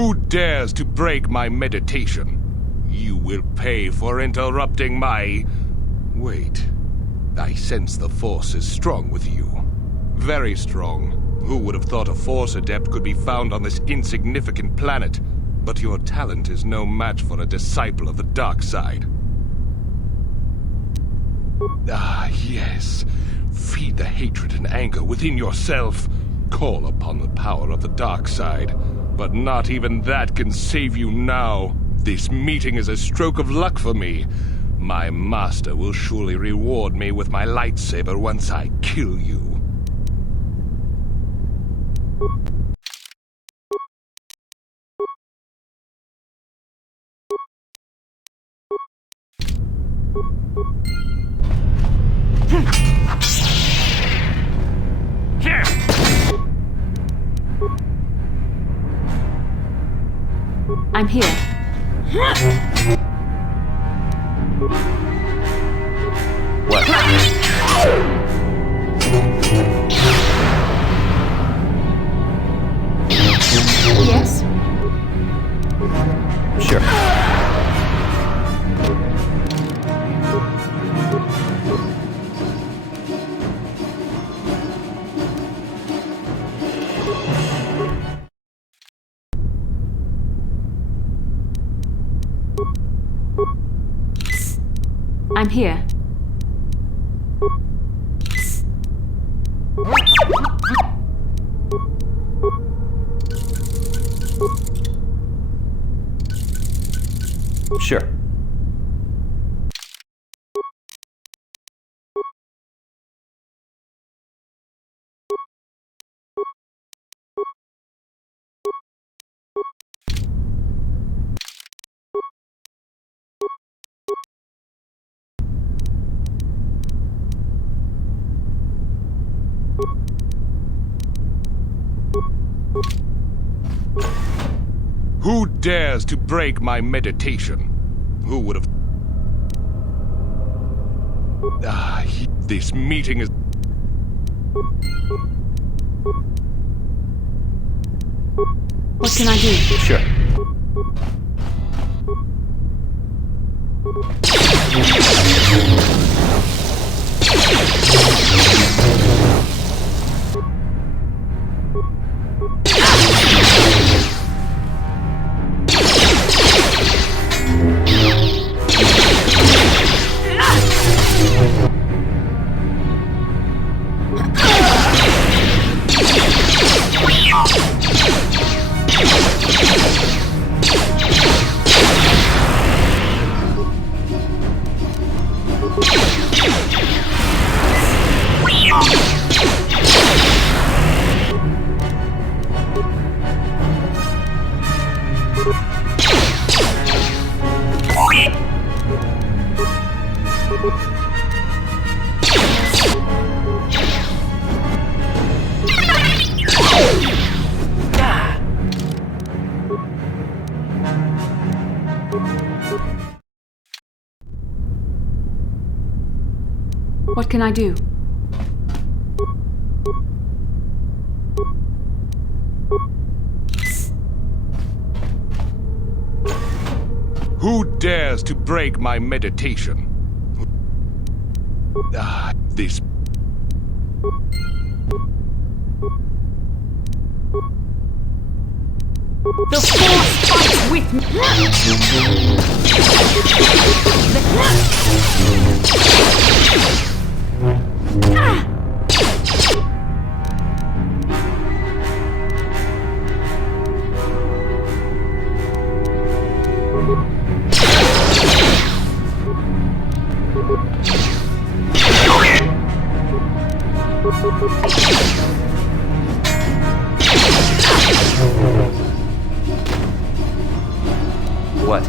Who dares to break my meditation? You will pay for interrupting my... Wait. I sense the Force is strong with you. Very strong. Who would have thought a Force adept could be found on this insignificant planet? But your talent is no match for a disciple of the dark side. Ah, yes. Feed the hatred and anger within yourself. Call upon the power of the dark side. But not even that can save you now. This meeting is a stroke of luck for me. My master will surely reward me with my lightsaber once I kill you. I'm here. What? Yes? Sure. I'm here. Sure. Who dares to break my meditation? Who would have... Ah, this meeting is... What can I do? Sure. What can I do? Who dares to break my meditation? Ah, this... The Force fights with me! What?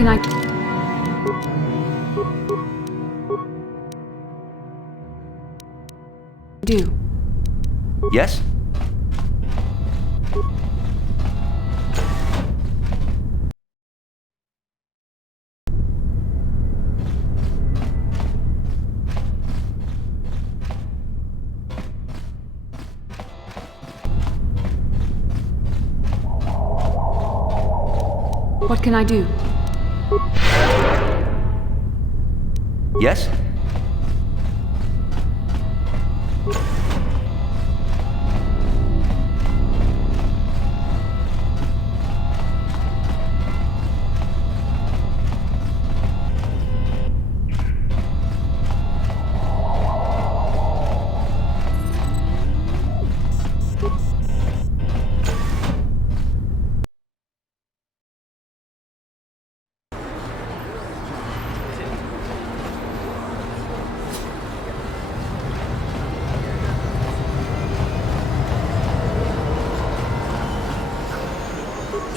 can I do? Yes? What can I do? Yes?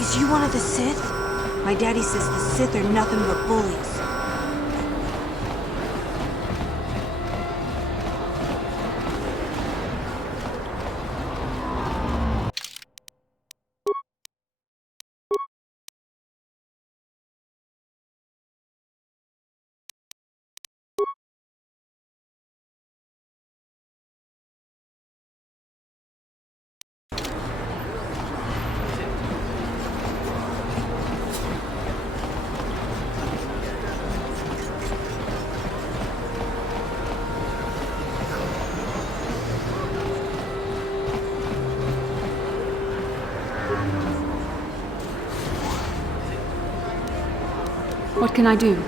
Is you one of the Sith? My daddy says the Sith are nothing but bullies. What can I do?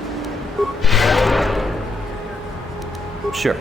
Sure.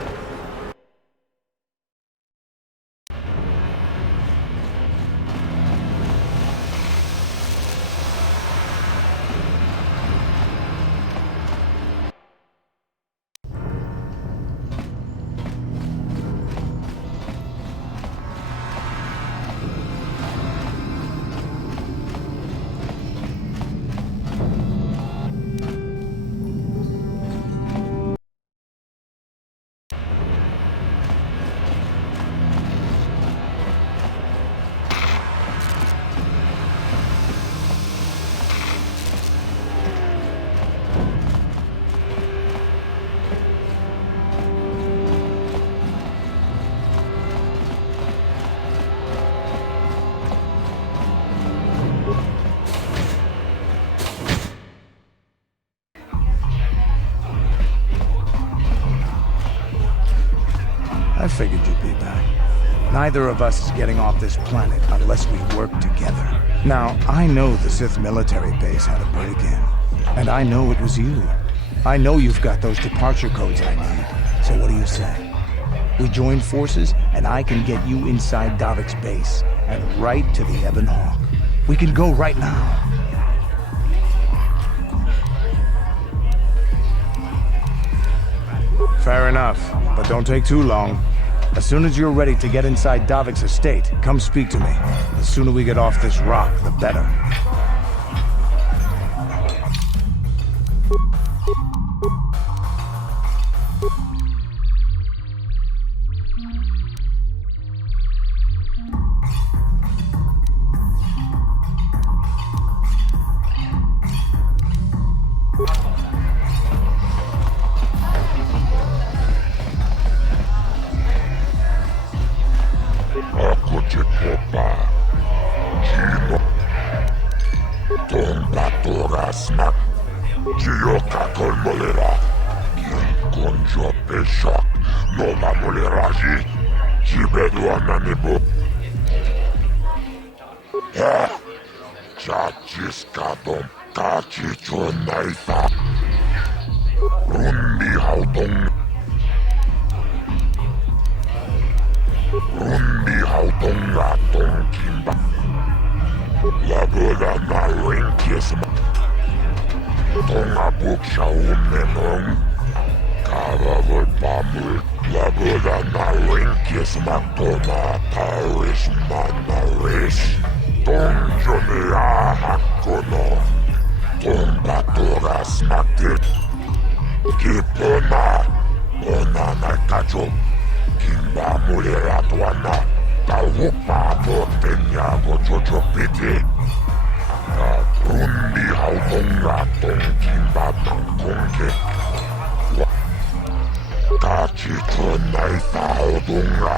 I figured you'd be back. Neither of us is getting off this planet unless we work together. Now, I know the Sith military base had a break-in. And I know it was you. I know you've got those departure codes I need. So what do you say? We join forces, and I can get you inside Davik's base, and right to the Ebon Hawk. We can go right now. Fair enough, but don't take too long. As soon as you're ready to get inside Davik's estate, come speak to me. The sooner we get off this rock, the better. Taris Togas Magdir. Kipona, Ona Nakajo, Kimba Muliratuana, Taupa Botenya Gojojo Piti, Brundi Haudonga Ton Kimba Mankonge, Kachicho Naita Haudonga,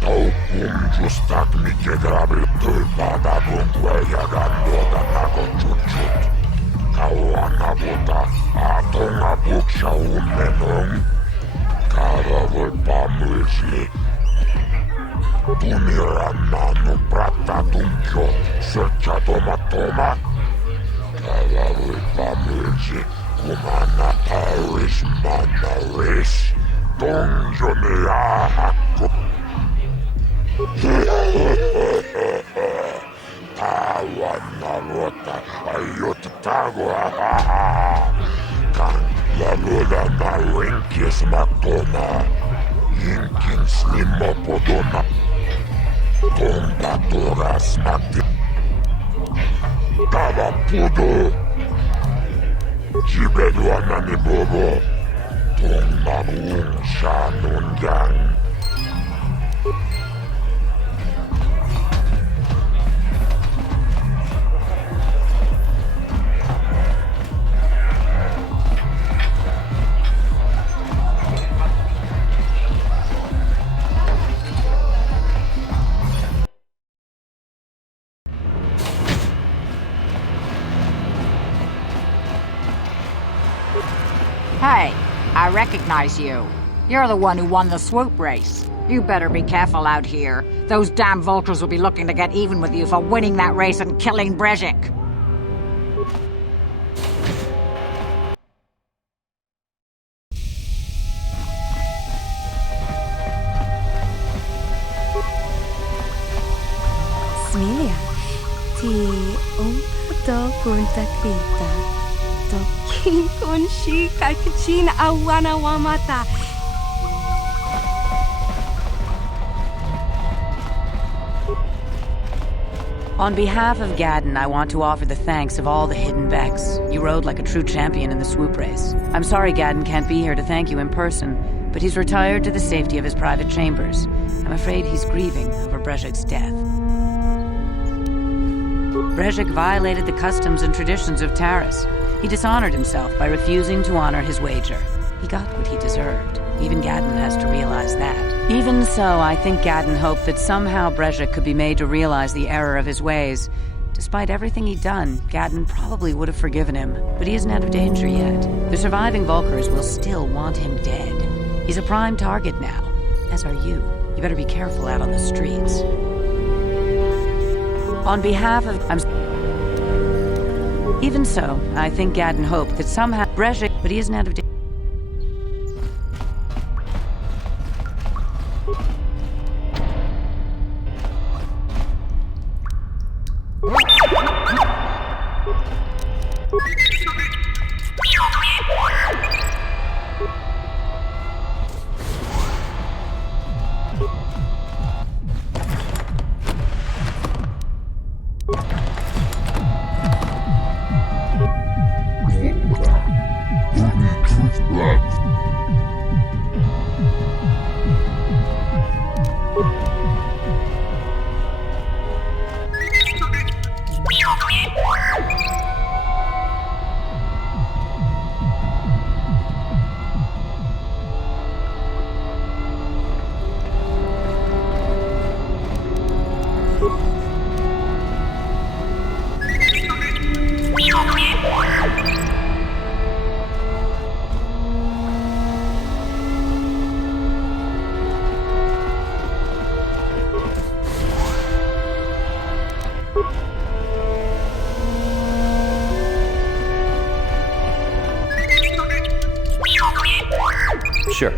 Taukum Justak Mike Grabil, Tulpada Bundwaya Gando Nago Chuchut. Kawana bota atonga buksha umenong karavol pamulsli Tumirana prata tunkyo searcha toma karavol pamulsli kumana Taris manaris donjonea hakko Tawana bota ayot tago kan lagoda na rinkis makona yinkin slimo podona tonda toras makti tava pudo jibedwana ni bobo tong mamung shanun yang. Hey, I recognize you. You're the one who won the swoop race. You better be careful out here. Those damn vultures will be looking to get even with you for winning that race and killing Brezhik. Smilia, ti umdo kunta kita. Toki kunshi kakichin awana wamata. On behalf of Gadden, I want to offer the thanks of all the hidden Vex. You rode like a true champion in the swoop race. I'm sorry Gadden can't be here to thank you in person, but he's retired to the safety of his private chambers. I'm afraid he's grieving over Brezhik's death. Brezhik violated the customs and traditions of Taris. He dishonored himself by refusing to honor his wager. He got what he deserved. Even Gadden has to realize that. Even so, I think Gadden hoped that somehow Brezhik could be made to realize the error of his ways. Despite everything he'd done, Gadden probably would have forgiven him, but he isn't out of danger yet. The surviving Vulkars will still want him dead. He's a prime target now, as are you. You better be careful out on the streets. On behalf of... Even so, I think Gadden hoped that somehow Brezhik, but he isn't out of danger. Sure.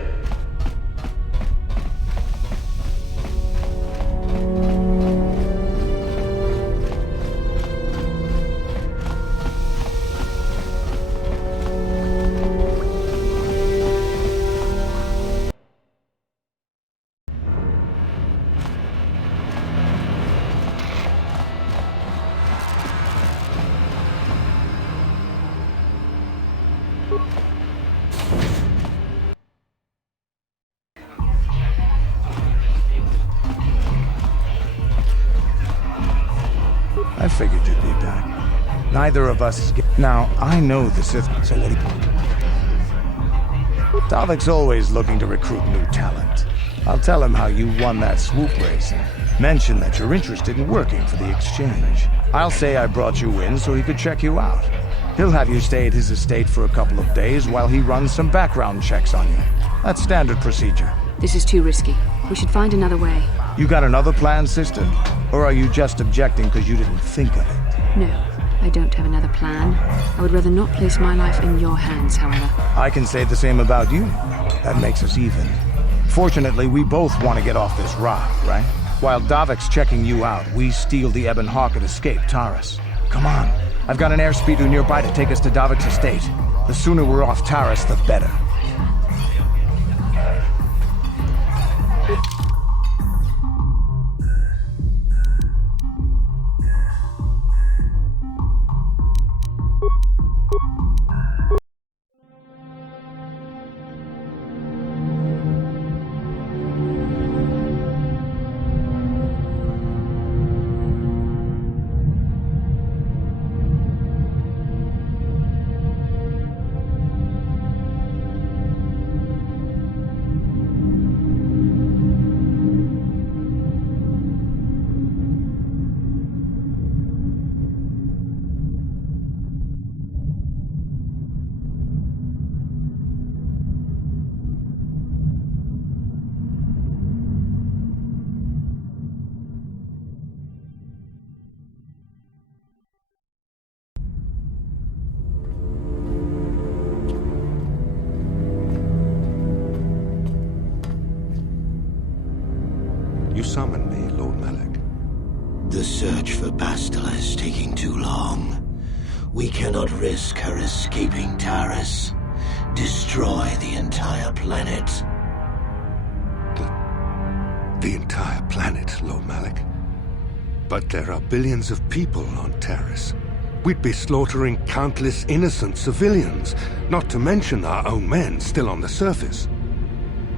I figured you'd be back. Neither of us is Now, I know the Sith, so what do you... Davik's always looking to recruit new talent. I'll tell him how you won that swoop race and mention that you're interested in working for the exchange. I'll say I brought you in so he could check you out. He'll have you stay at his estate for a couple of days while he runs some background checks on you. That's standard procedure. This is too risky. We should find another way. You got another plan, sister? Or are you just objecting because you didn't think of it? No, I don't have another plan. I would rather not place my life in your hands, however. I can say the same about you. That makes us even. Fortunately, we both want to get off this rock, right? While Davik's checking you out, we steal the Ebon Hawk and escape Taris. Come on. I've got an airspeeder nearby to take us to Davik's estate. The sooner we're off Taris, the better. You summoned me, Lord Malak. The search for Bastila is taking too long. We cannot risk her escaping Taris. Destroy the entire planet. The entire planet, Lord Malak. But there are billions of people on Taris. We'd be slaughtering countless innocent civilians, not to mention our own men still on the surface.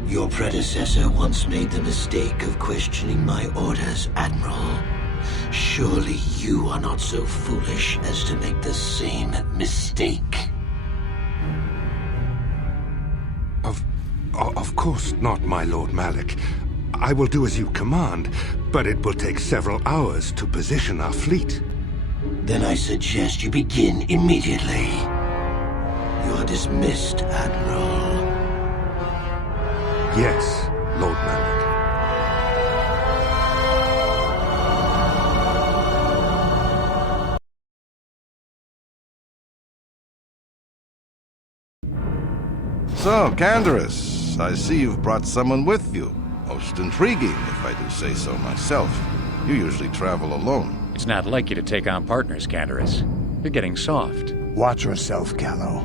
Your predecessor once made the mistake of questioning my orders, Admiral. Surely you are not so foolish as to make the same mistake. Of course not, my Lord Malak. I will do as you command, but it will take several hours to position our fleet. Then I suggest you begin immediately. You are dismissed, Admiral. Yes, Lord Malak. So, Candaris, I see you've brought someone with you. Most intriguing, if I do say so myself. You usually travel alone. It's not like you to take on partners, Candaris. You're getting soft. Watch yourself, Callow.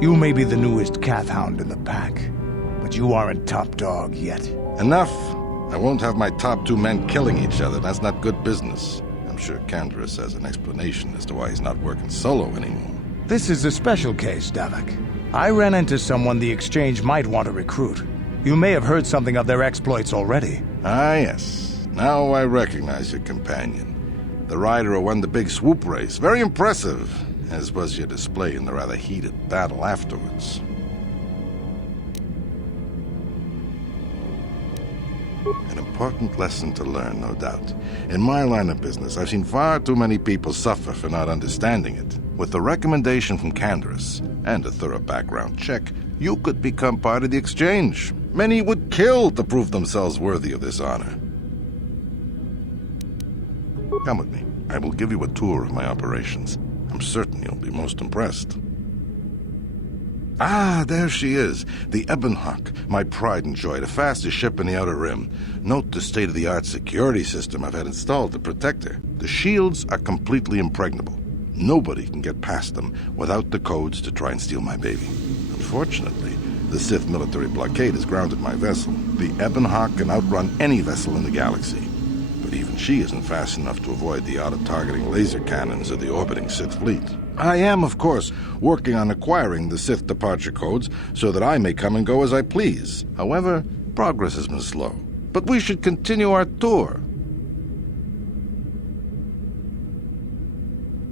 You may be the newest Cath Hound in the pack, but you aren't top dog yet. Enough! I won't have my top two men killing each other. That's not good business. I'm sure Candaris has an explanation as to why he's not working solo anymore. This is a special case, Davik. I ran into someone the Exchange might want to recruit. You may have heard something of their exploits already. Ah, yes. Now I recognize your companion. The rider who won the big swoop race. Very impressive, as was your display in the rather heated battle afterwards. An important lesson to learn, no doubt. In my line of business, I've seen far too many people suffer for not understanding it. With the recommendation from Candaris and a thorough background check, you could become part of the Exchange. Many would kill to prove themselves worthy of this honor. Come with me. I will give you a tour of my operations. I'm certain you'll be most impressed. Ah, there she is. The Ebon Hawk, my pride and joy, the fastest ship in the Outer Rim. Note the state-of-the-art security system I've had installed to protect her. The shields are completely impregnable. Nobody can get past them without the codes to try and steal my baby. Unfortunately, the Sith military blockade has grounded my vessel. The Ebon Hawk can outrun any vessel in the galaxy. But even she isn't fast enough to avoid the auto-targeting laser cannons of the orbiting Sith fleet. I am, of course, working on acquiring the Sith departure codes so that I may come and go as I please. However, progress has been slow. But we should continue our tour.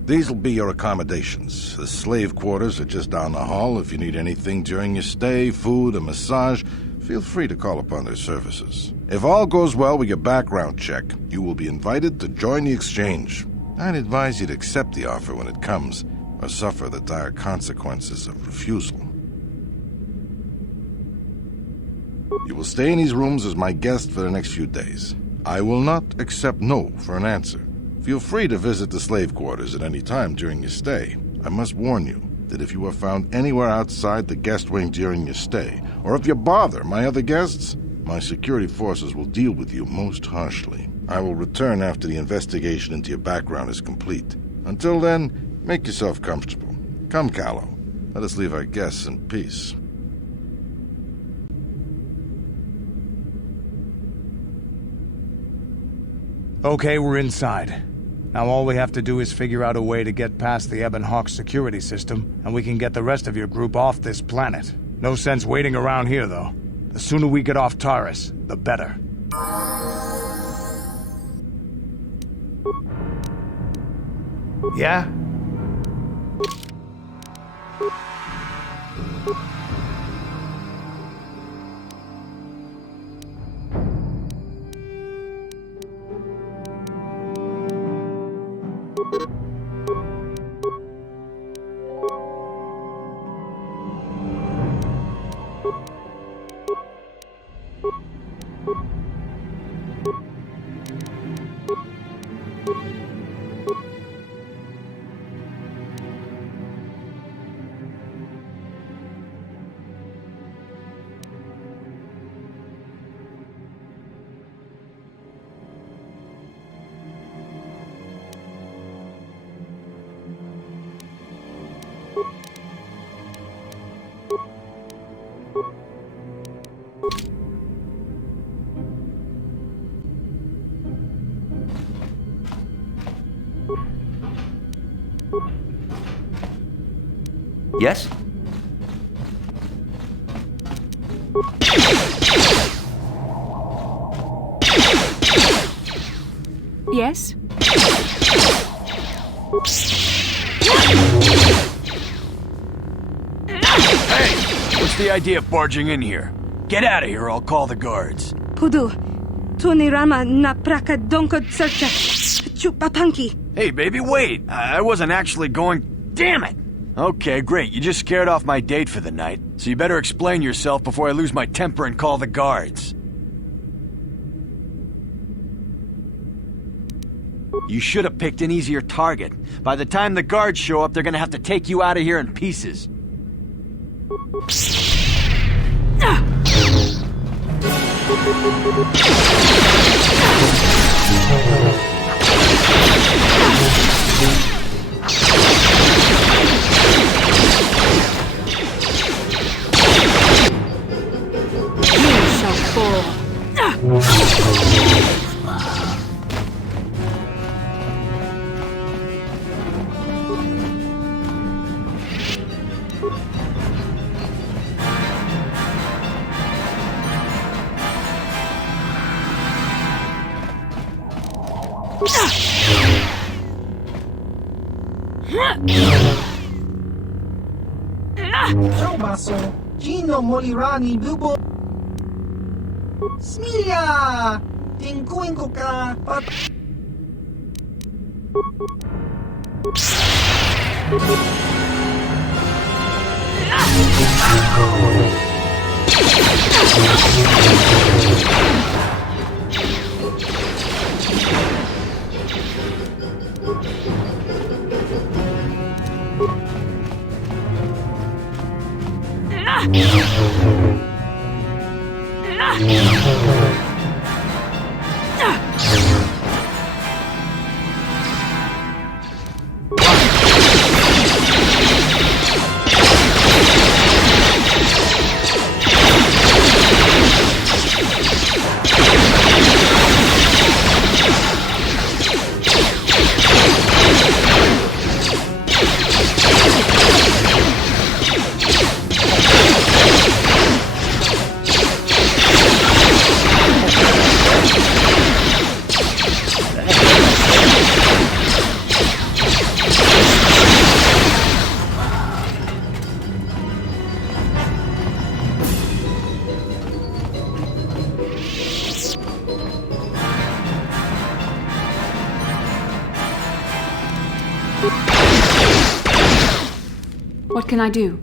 These'll be your accommodations. The slave quarters are just down the hall. If you need anything during your stay, food, a massage, feel free to call upon their services. If all goes well with your background check, you will be invited to join the exchange. I'd advise you to accept the offer when it comes, or suffer the dire consequences of refusal. You will stay in these rooms as my guest for the next few days. I will not accept no for an answer. Feel free to visit the slave quarters at any time during your stay. I must warn you that if you are found anywhere outside the guest wing during your stay, or if you bother my other guests, my security forces will deal with you most harshly. I will return after the investigation into your background is complete. Until then, make yourself comfortable. Come, Callow. Let us leave our guests in peace. Okay, we're inside. Now all we have to do is figure out a way to get past the Ebon Hawk security system, and we can get the rest of your group off this planet. No sense waiting around here, though. The sooner we get off Taris, the better. Yeah? Yes? Yes? Hey! What's the idea of barging in here? Get out of here or I'll call the guards. Pudu, tunirama na praka donko tsercha chupapanki. Hey, baby, wait! I wasn't actually going... Damn it! Okay, great. You just scared off my date for the night, so you better explain yourself before I lose my temper and call the guards. You should have picked an easier target. By the time the guards show up, they're gonna have to take you out of here in pieces. Chobaso, Gino Molirani Bubo Smilia! Tinguin ko ka pat... What can I do?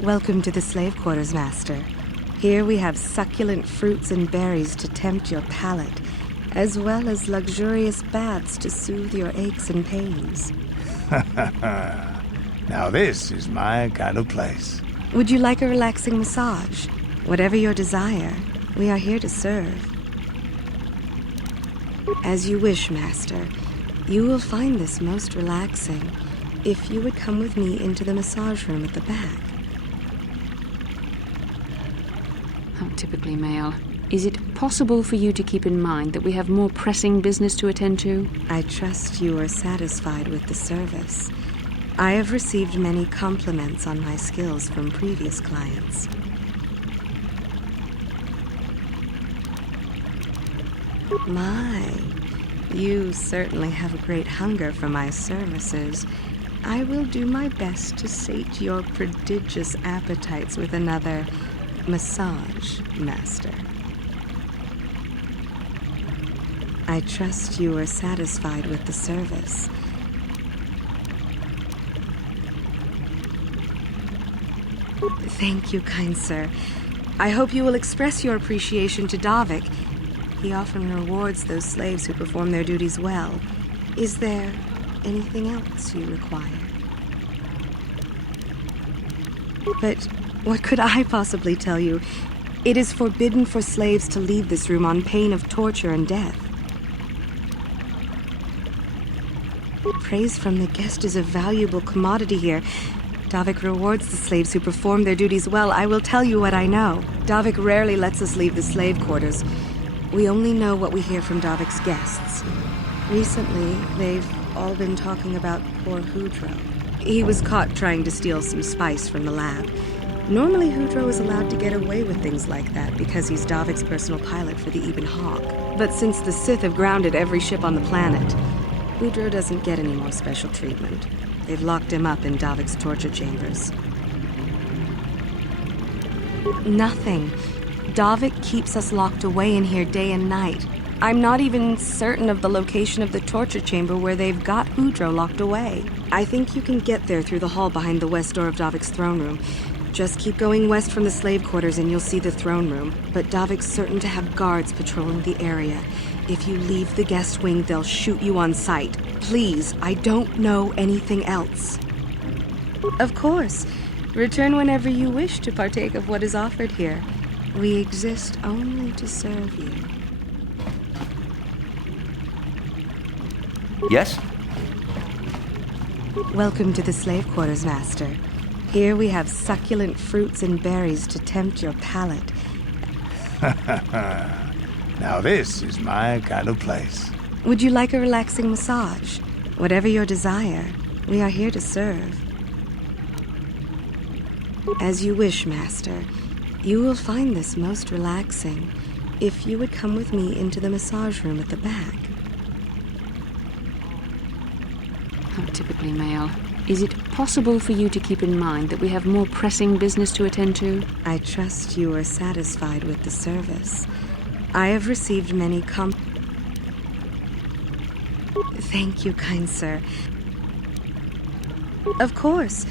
Welcome to the slave quarters, Master. Here we have succulent fruits and berries to tempt your palate, as well as luxurious baths to soothe your aches and pains. Now this is my kind of place. Would you like a relaxing massage? Whatever your desire, we are here to serve. As you wish, Master. You will find this most relaxing if you would come with me into the massage room at the back. How typically male. Is it possible for you to keep in mind that we have more pressing business to attend to? I trust you are satisfied with the service. I have received many compliments on my skills from previous clients. My, you certainly have a great hunger for my services. I will do my best to sate your prodigious appetites with another massage, Master. I trust you are satisfied with the service. Thank you, kind sir. I hope you will express your appreciation to Davik. He often rewards those slaves who perform their duties well. Is there anything else you require? But what could I possibly tell you? It is forbidden for slaves to leave this room on pain of torture and death. Praise from the guest is a valuable commodity here. Davik rewards the slaves who perform their duties well. I will tell you what I know. Davik rarely lets us leave the slave quarters. We only know what we hear from Davik's guests. Recently, they've all been talking about poor Hudro. He was caught trying to steal some spice from the lab. Normally, Hudro is allowed to get away with things like that because he's Davik's personal pilot for the Ebon Hawk. But since the Sith have grounded every ship on the planet, Hudro doesn't get any more special treatment. They've locked him up in Davik's torture chambers. Nothing. Davik keeps us locked away in here day and night. I'm not even certain of the location of the torture chamber where they've got Hudro locked away. I think you can get there through the hall behind the west door of Davik's throne room. Just keep going west from the slave quarters and you'll see the throne room. But Davik's certain to have guards patrolling the area. If you leave the guest wing, they'll shoot you on sight. Please, I don't know anything else. Of course. Return whenever you wish to partake of what is offered here. We exist only to serve you. Yes? Welcome to the slave quarters, Master. Here we have succulent fruits and berries to tempt your palate. Now this is my kind of place. Would you like a relaxing massage? Whatever your desire, we are here to serve. As you wish, Master. You will find this most relaxing if you would come with me into the massage room at the back. How typically male. Is it possible for you to keep in mind that we have more pressing business to attend to? I trust you are satisfied with the service. I have received many Thank you, kind sir. Of course.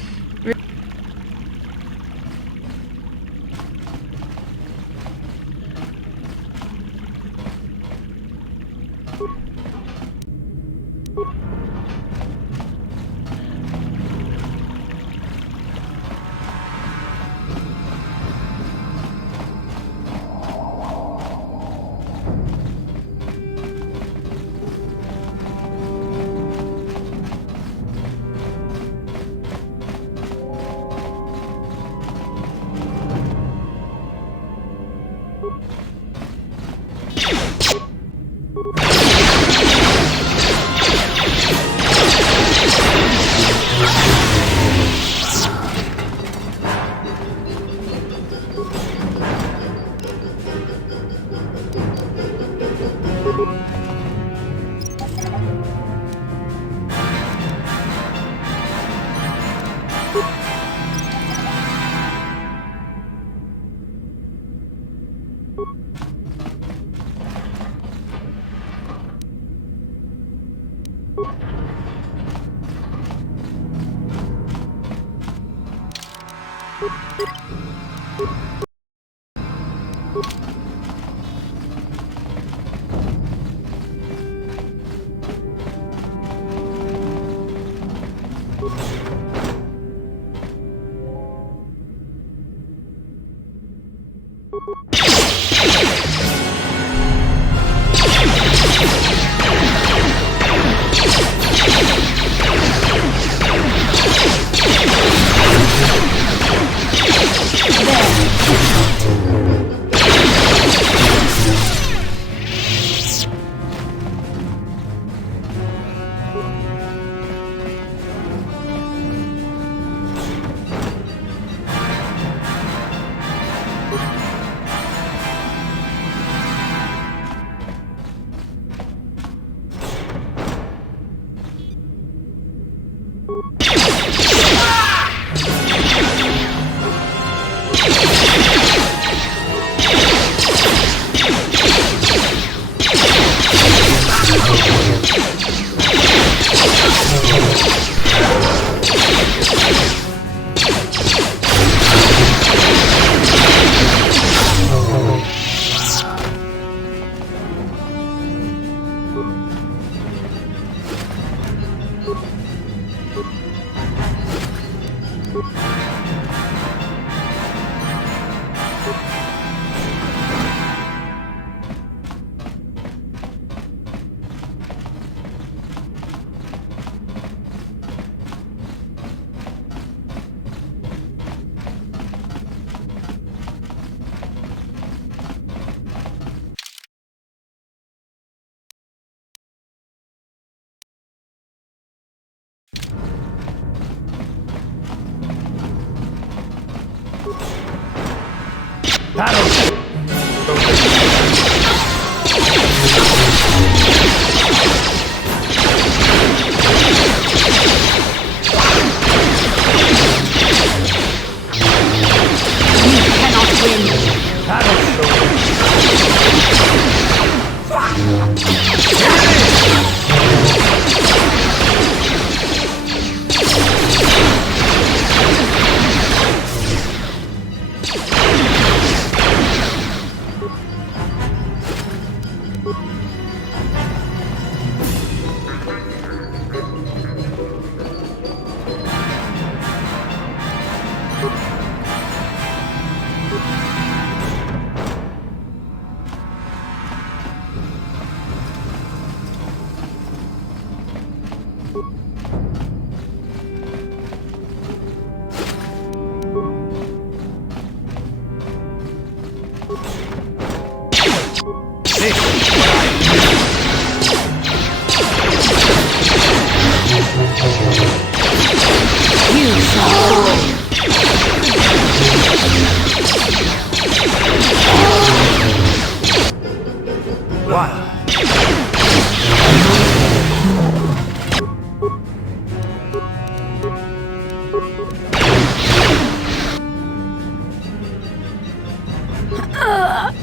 fire!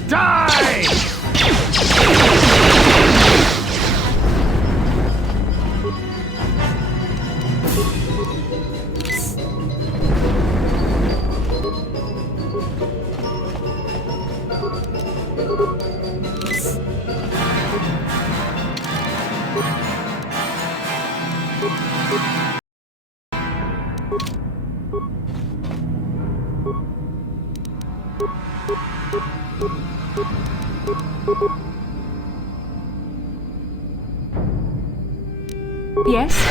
Die! Yes?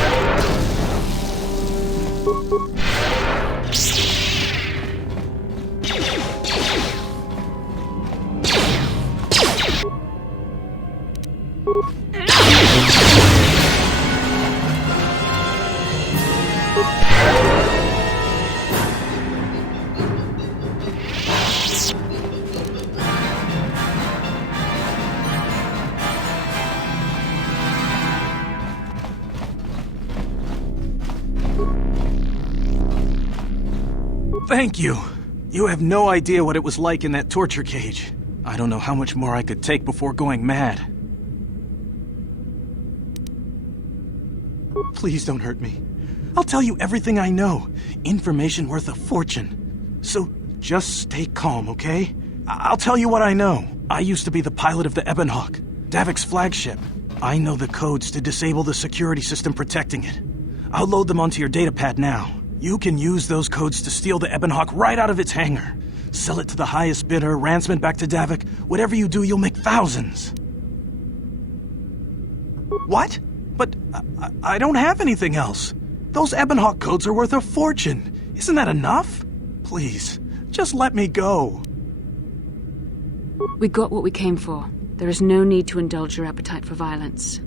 Thank you. You have no idea what it was like in that torture cage. I don't know how much more I could take before going mad. Please don't hurt me. I'll tell you everything I know. Information worth a fortune. So just stay calm, okay? I'll tell you what I know. I used to be the pilot of the Ebonhawk, Davik's flagship. I know the codes to disable the security system protecting it. I'll load them onto your datapad now. You can use those codes to steal the Ebonhawk right out of its hangar. Sell it to the highest bidder, ransom it back to Davik. Whatever you do, you'll make thousands. What? But I don't have anything else. Those Ebonhawk codes are worth a fortune. Isn't that enough? Please, just let me go. We got what we came for. There is no need to indulge your appetite for violence.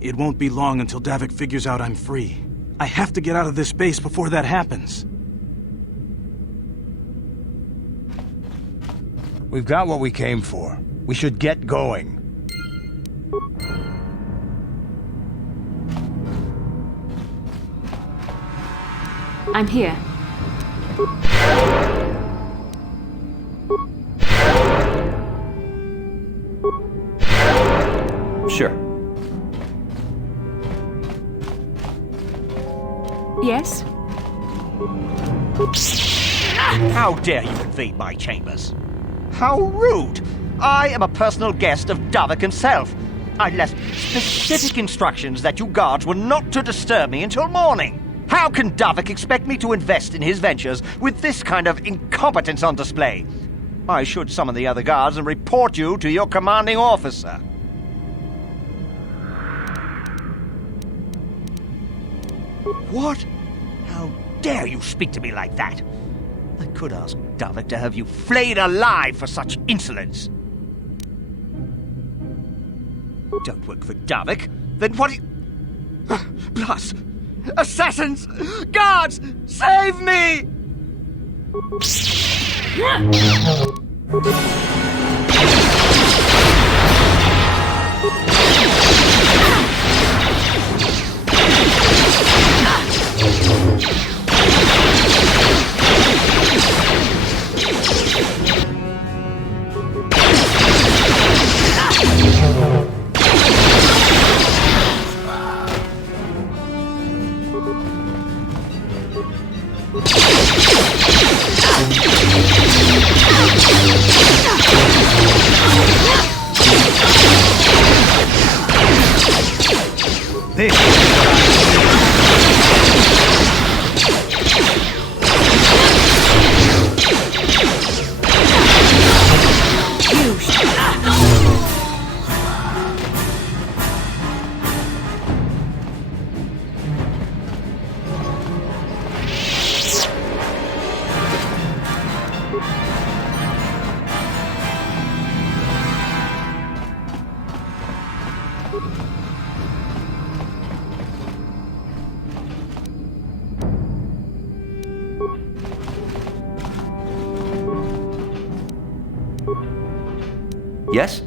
It won't be long until Davik figures out I'm free. I have to get out of this base before that happens. We've got what we came for. We should get going. I'm here. Sure. Yes? How dare you invade my chambers? How rude! I am a personal guest of Davik himself. I left specific instructions that you guards were not to disturb me until morning. How can Davik expect me to invest in his ventures with this kind of incompetence on display? I should summon the other guards and report you to your commanding officer. What? How dare you speak to me like that? I could ask Davik to have you flayed alive for such insolence. Don't work for Davik? Then what do you... Plus, assassins! Guards! Save me! Yes?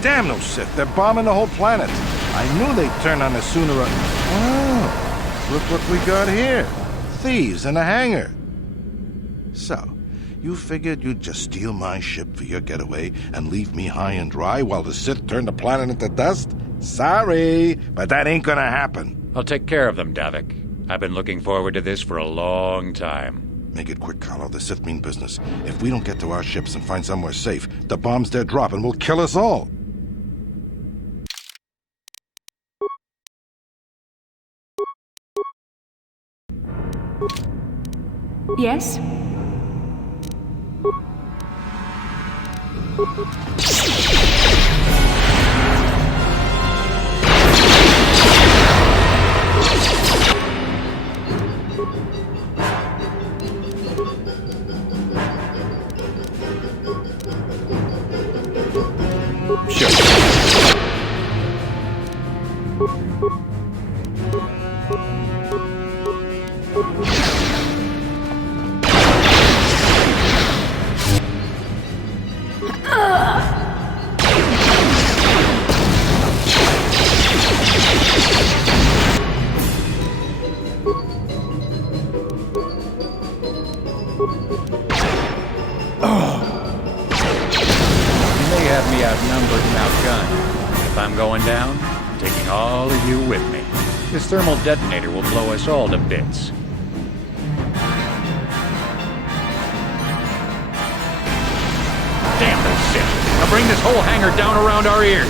Damn those Sith, they're bombing the whole planet. I knew they'd turn on us sooner or... Oh, look what we got here. Thieves in a hangar. So, you figured you'd just steal my ship for your getaway and leave me high and dry while the Sith turn the planet into dust? Sorry, but that ain't gonna happen. I'll take care of them, Davik. I've been looking forward to this for a long time. Make it quick, Carlo. The Sith mean business. If we don't get to our ships and find somewhere safe, the bombs they're dropping will kill us all. Yes? This thermal detonator will blow us all to bits. Damn those Sith! I'll bring this whole hangar down around our ears!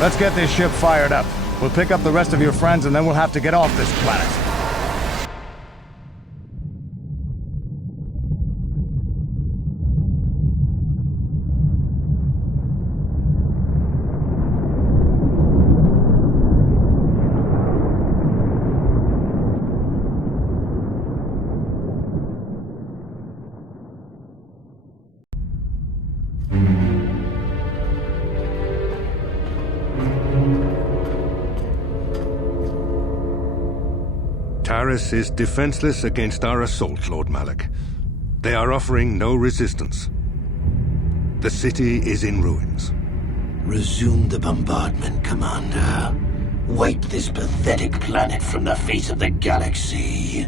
Let's get this ship fired up. We'll pick up the rest of your friends and then we'll have to get off this planet. Taris is defenseless against our assault, Lord Malak. They are offering no resistance. The city is in ruins. Resume the bombardment, Commander. Wipe this pathetic planet from the face of the galaxy.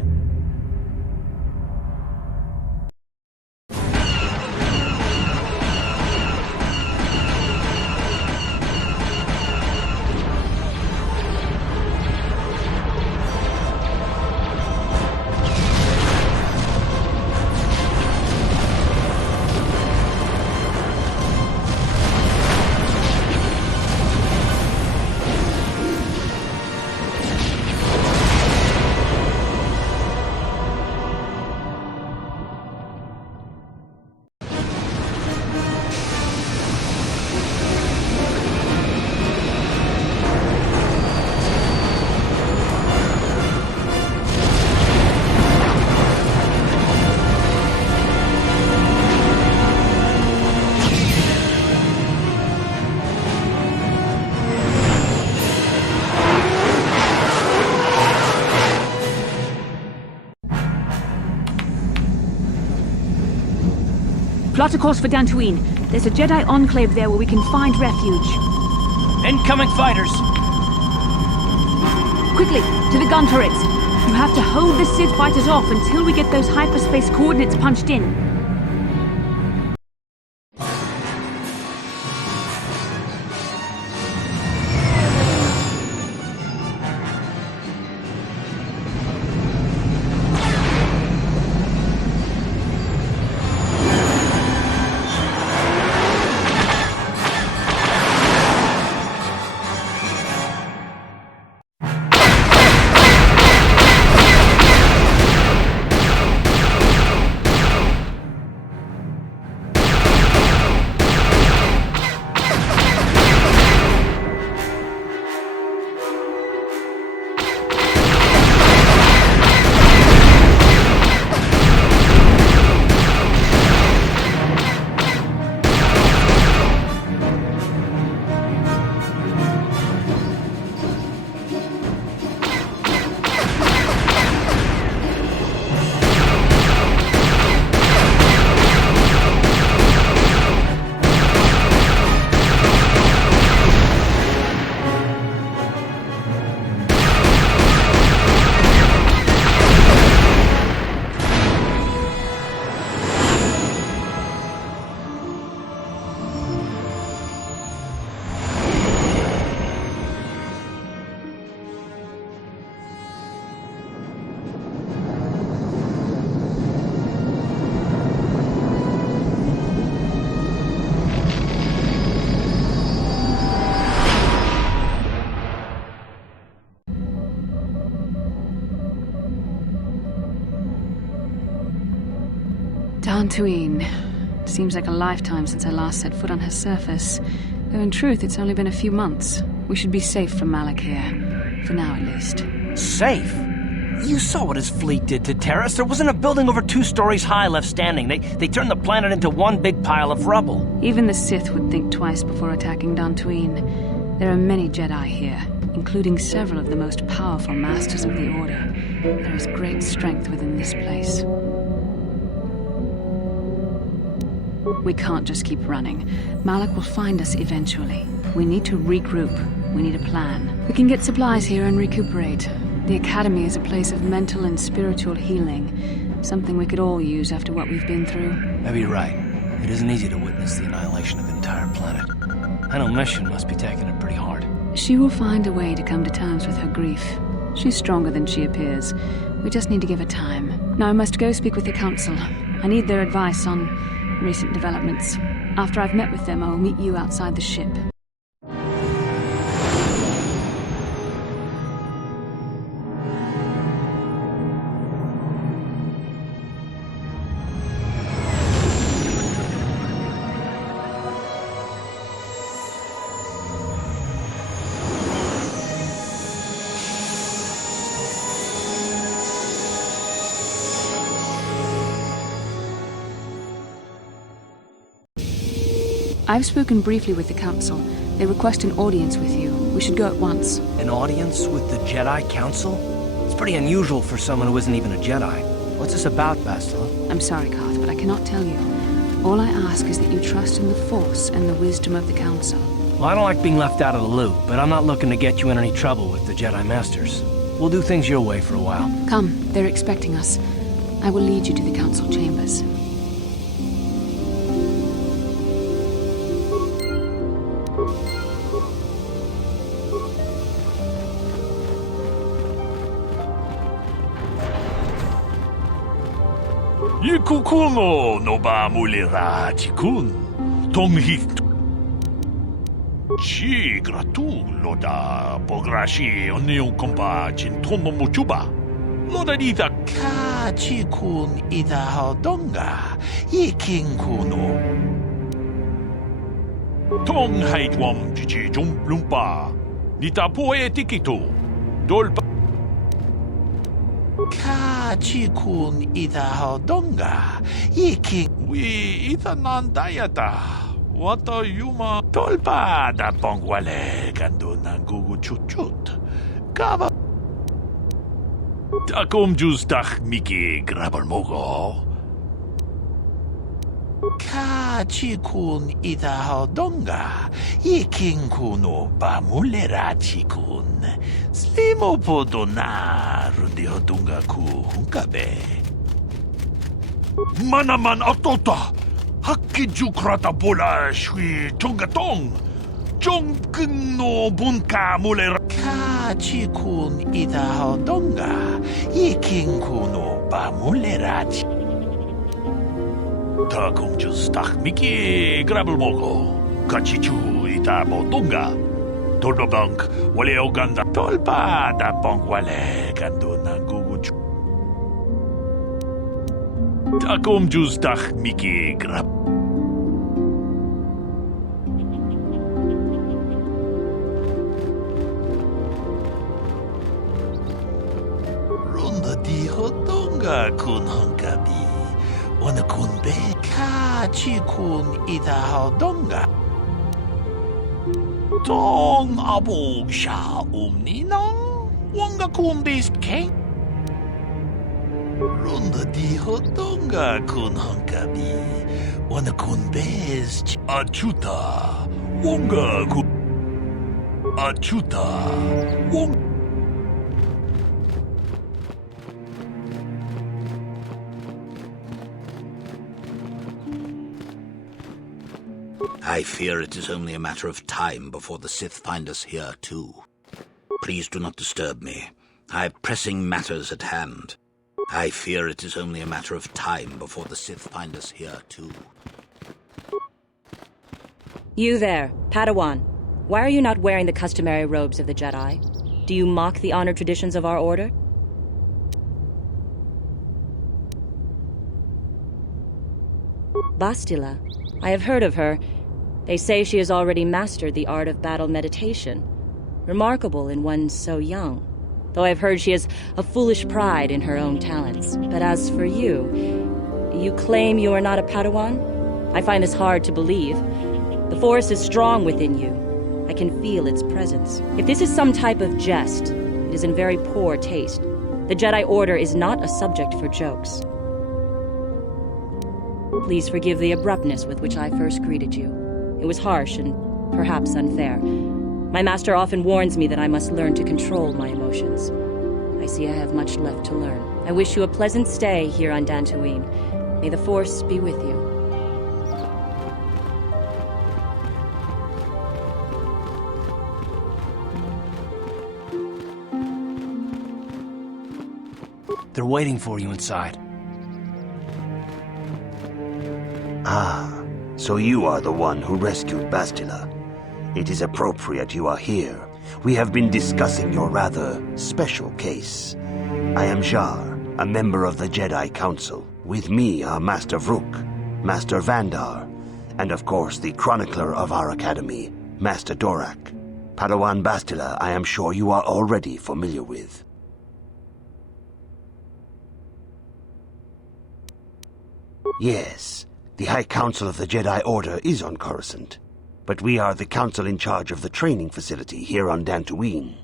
Plot a course for Dantooine. There's a Jedi enclave there where we can find refuge. Incoming fighters! Quickly, to the gun turrets! You have to hold the Sith fighters off until we get those hyperspace coordinates punched in. Dantooine. Seems like a lifetime since I last set foot on her surface. Though in truth, it's only been a few months. We should be safe from Malak here. For now, at least. Safe? You saw what his fleet did to Taris. There wasn't a building over 2 stories high left standing. They turned the planet into one big pile of rubble. Even the Sith would think twice before attacking Dantooine. There are many Jedi here, including several of the most powerful Masters of the Order. There is great strength within this place. We can't just keep running. Malak will find us eventually. We need to regroup. We need a plan. We can get supplies here and recuperate. The Academy is a place of mental and spiritual healing. Something we could all use after what we've been through. Maybe you're right. It isn't easy to witness the annihilation of an entire planet. I know Mission must be taking it pretty hard. She will find a way to come to terms with her grief. She's stronger than she appears. We just need to give her time. Now I must go speak with the Council. I need their advice on recent developments. After I've met with them, I will meet you outside the ship. I've spoken briefly with the Council. They request an audience with you. We should go at once. An audience with the Jedi Council? It's pretty unusual for someone who isn't even a Jedi. What's this about, Bastila? I'm sorry, Koth, but I cannot tell you. All I ask is that you trust in the Force and the wisdom of the Council. Well, I don't like being left out of the loop, but I'm not looking to get you in any trouble with the Jedi Masters. We'll do things your way for a while. Come, they're expecting us. I will lead you to the Council chambers. Yikukuno no ba mulira tikun. Tonghit. Chi gratu loda pograshi onion kompa chintomo muchuba. Loda dita ka chikun ida hodonga. Yiking kuno. Tong haitwam chichi lumpa. Nita poe tikito. Dolpa. Kachikun ida hodonga. Iki we ita nandayata. Wata yuma tolpa da pongwale kando nangugu chuchut. Kaba. Takom justach miki grabalmogo. Kachikun idahadonga, iking kuno bamulerachikun, slimo podona rundihodunga ku hunkabe. Manaman atota, hakijukrata bola shui tungatong, jongkun no bunka mulera. Kachikun idahadonga, iking kuno bamulerachi. Ta kumjus tak miki grabel moko kachichu ita botunga tolbabank wale oganda tolpa da bank wale kando na guguchu ta kumjus tak miki grab ronda di hotonga kun hankabi Wana kunbe kachi kun idahadonga. Tong abog sha umninang wanga kunbis king. Ronda di hodonga kun hankabi. Wana kunbes achuta wanga kun achuta wanga. I fear it is only a matter of time before the Sith find us here, too. Please do not disturb me. I have pressing matters at hand. I fear it is only a matter of time before the Sith find us here, too. You there, Padawan. Why are you not wearing the customary robes of the Jedi? Do you mock the honored traditions of our order? Bastila. I have heard of her. They say she has already mastered the art of battle meditation. Remarkable in one so young. Though I've heard she has a foolish pride in her own talents. But as for you, you claim you are not a Padawan? I find this hard to believe. The Force is strong within you. I can feel its presence. If this is some type of jest, it is in very poor taste. The Jedi Order is not a subject for jokes. Please forgive the abruptness with which I first greeted you. It was harsh and perhaps unfair. My master often warns me that I must learn to control my emotions. I see I have much left to learn. I wish you a pleasant stay here on Dantooine. May the Force be with you. They're waiting for you inside. Ah, so you are the one who rescued Bastila. It is appropriate you are here. We have been discussing your rather special case. I am Jar, a member of the Jedi Council. With me are Master Vrook, Master Vandar, and of course the chronicler of our academy, Master Dorak. Padawan Bastila, I am sure you are already familiar with. Yes. The High Council of the Jedi Order is on Coruscant, but we are the council in charge of the training facility here on Dantooine.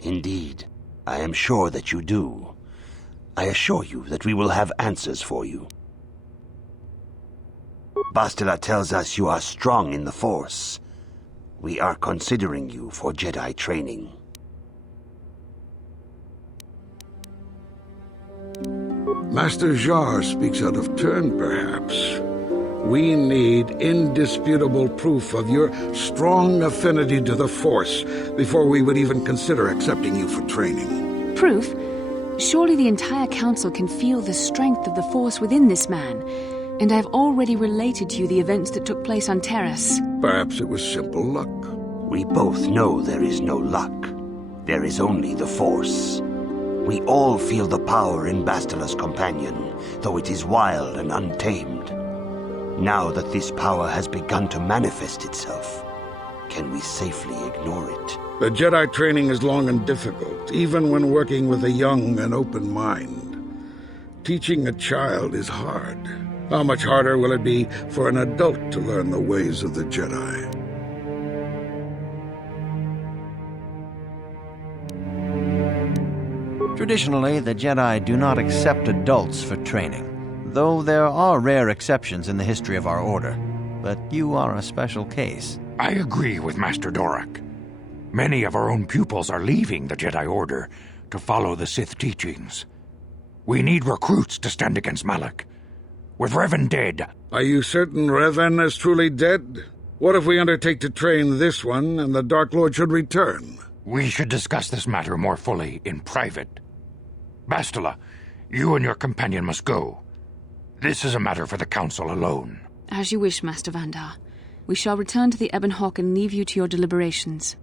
Indeed, I am sure that you do. I assure you that we will have answers for you. Bastila tells us you are strong in the Force. We are considering you for Jedi training. Master Jar speaks out of turn, perhaps. We need indisputable proof of your strong affinity to the Force before we would even consider accepting you for training. Proof? Surely the entire council can feel the strength of the Force within this man. And I've already related to you the events that took place on Taris. Perhaps it was simple luck. We both know there is no luck. There is only the Force. We all feel the power in Bastila's companion, though it is wild and untamed. Now that this power has begun to manifest itself, can we safely ignore it? The Jedi training is long and difficult, even when working with a young and open mind. Teaching a child is hard. How much harder will it be for an adult to learn the ways of the Jedi? Traditionally, the Jedi do not accept adults for training. Though there are rare exceptions in the history of our order. But you are a special case. I agree with Master Dorak. Many of our own pupils are leaving the Jedi Order to follow the Sith teachings. We need recruits to stand against Malak. With Revan dead... Are you certain Revan is truly dead? What if we undertake to train this one and the Dark Lord should return? We should discuss this matter more fully in private. Bastila, you and your companion must go. This is a matter for the Council alone. As you wish, Master Vandar. We shall return to the Ebon Hawk and leave you to your deliberations.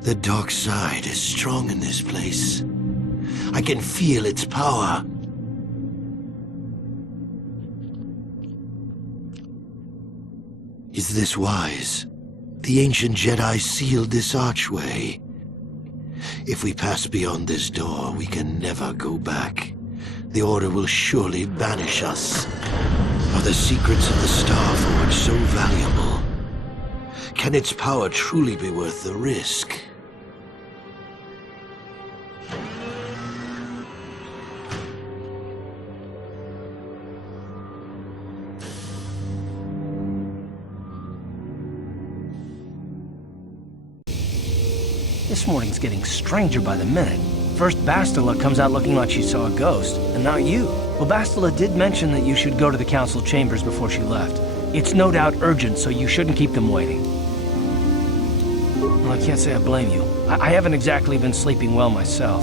The dark side is strong in this place. I can feel its power. Is this wise? The ancient Jedi sealed this archway. If we pass beyond this door, we can never go back. The Order will surely banish us. Are the secrets of the Star Forge so valuable? Can its power truly be worth the risk? This morning's getting stranger by the minute. First Bastila comes out looking like she saw a ghost, and now you. Well, Bastila did mention that you should go to the council chambers before she left. It's no doubt urgent, so you shouldn't keep them waiting. Well, I can't say I blame you. I haven't exactly been sleeping well myself.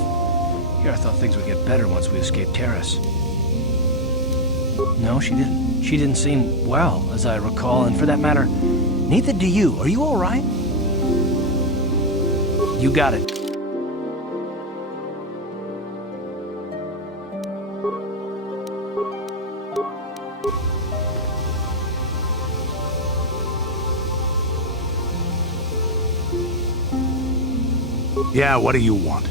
Here I thought things would get better once we escaped Taris. No, she didn't. She didn't seem well, as I recall, and for that matter, neither do you. Are you all right? You got it. Yeah, what do you want?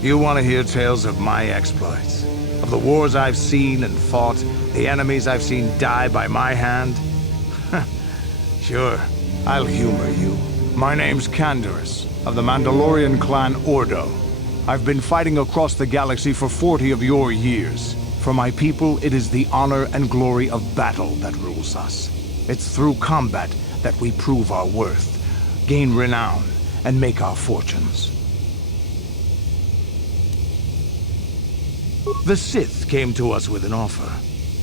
You want to hear tales of my exploits? Of the wars I've seen and fought, the enemies I've seen die by my hand? Sure, I'll humor you. My name's Canderous, of the Mandalorian clan Ordo. I've been fighting across the galaxy for 40 of your years. For my people, it is the honor and glory of battle that rules us. It's through combat that we prove our worth, gain renown, and make our fortunes. The Sith came to us with an offer.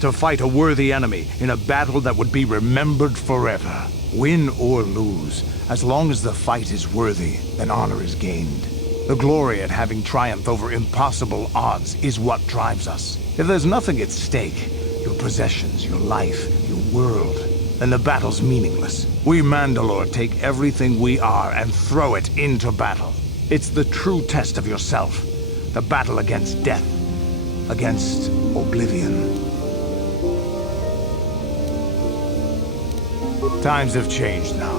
To fight a worthy enemy in a battle that would be remembered forever. Win or lose, as long as the fight is worthy, then honor is gained. The glory at having triumphed over impossible odds is what drives us. If there's nothing at stake, your possessions, your life, your world, then the battle's meaningless. We Mandalore take everything we are and throw it into battle. It's the true test of yourself. The battle against death, against oblivion. Times have changed now.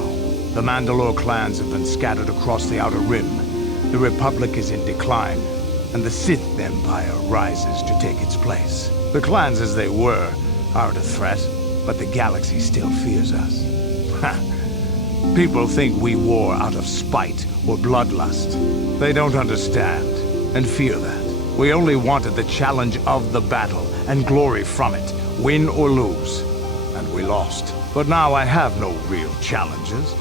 The Mandalore clans have been scattered across the Outer Rim. The Republic is in decline, and the Sith Empire rises to take its place. The clans as they were aren't a threat, but the galaxy still fears us. People think we war out of spite or bloodlust. They don't understand, and fear that. We only wanted the challenge of the battle, and glory from it, win or lose. And we lost. But now I have no real challenges.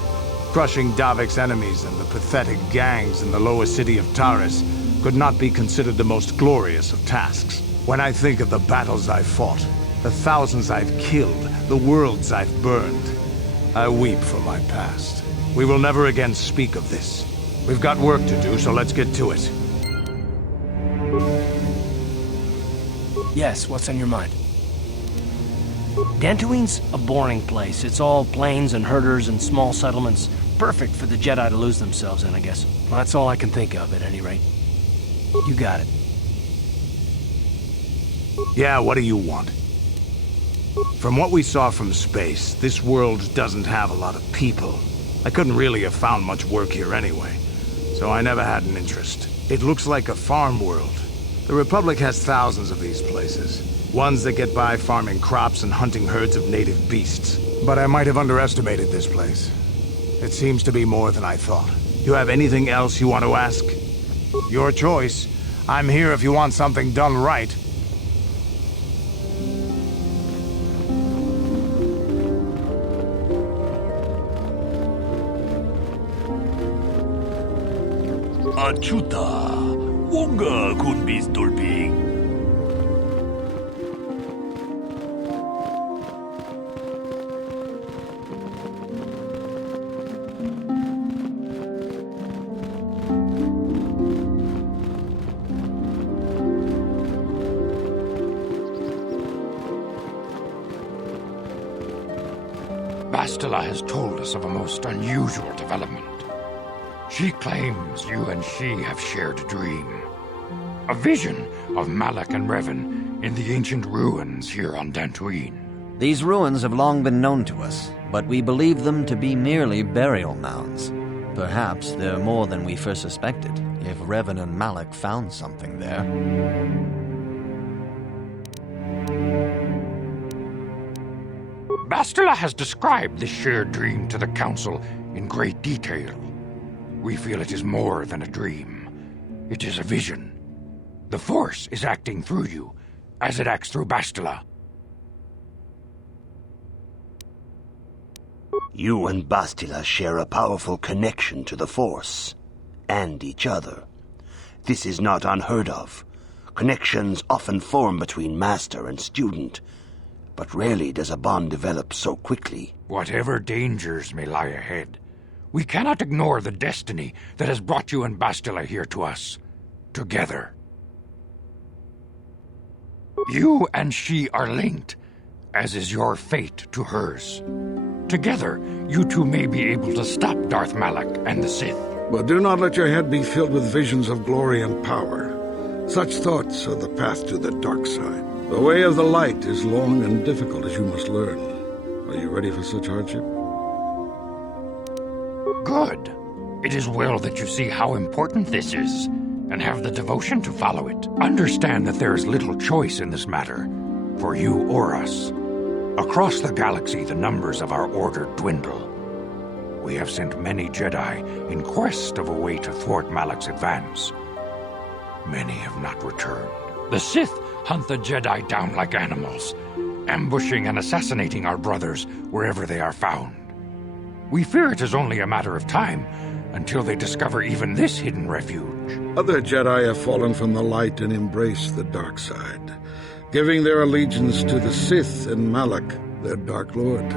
Crushing Davik's enemies and the pathetic gangs in the lower city of Taris could not be considered the most glorious of tasks. When I think of the battles I've fought, the thousands I've killed, the worlds I've burned, I weep for my past. We will never again speak of this. We've got work to do, so let's get to it. Yes, what's on your mind? Dantooine's a boring place. It's all plains and herders and small settlements. Perfect for the Jedi to lose themselves in, I guess. Well, that's all I can think of, at any rate. You got it. Yeah, what do you want? From what we saw from space, this world doesn't have a lot of people. I couldn't really have found much work here anyway, so I never had an interest. It looks like a farm world. The Republic has thousands of these places. Ones that get by farming crops and hunting herds of native beasts. But I might have underestimated this place. It seems to be more than I thought. You have anything else you want to ask? Your choice. I'm here if you want something done right. Achuta, wonga kun bis dolping. Bastila has told us of a most unusual development. She claims you and she have shared a dream. A vision of Malak and Revan in the ancient ruins here on Dantooine. These ruins have long been known to us, but we believe them to be merely burial mounds. Perhaps they're more than we first suspected, if Revan and Malak found something there. Bastila has described this shared dream to the Council in great detail. We feel it is more than a dream. It is a vision. The Force is acting through you, as it acts through Bastila. You and Bastila share a powerful connection to the Force, and each other. This is not unheard of. Connections often form between master and student, but rarely does a bond develop so quickly. Whatever dangers may lie ahead, we cannot ignore the destiny that has brought you and Bastila here to us, together. You and she are linked, as is your fate to hers. Together, you two may be able to stop Darth Malak and the Sith. But do not let your head be filled with visions of glory and power. Such thoughts are the path to the dark side. The way of the light is long and difficult, as you must learn. Are you ready for such hardship? Good. It is well that you see how important this is, and have the devotion to follow it. Understand that there is little choice in this matter, for you or us. Across the galaxy, the numbers of our order dwindle. We have sent many Jedi in quest of a way to thwart Malak's advance. Many have not returned. The Sith hunt the Jedi down like animals, ambushing and assassinating our brothers wherever they are found. We fear it is only a matter of time until they discover even this hidden refuge. Other Jedi have fallen from the light and embraced the dark side, giving their allegiance to the Sith and Malak, their Dark Lord.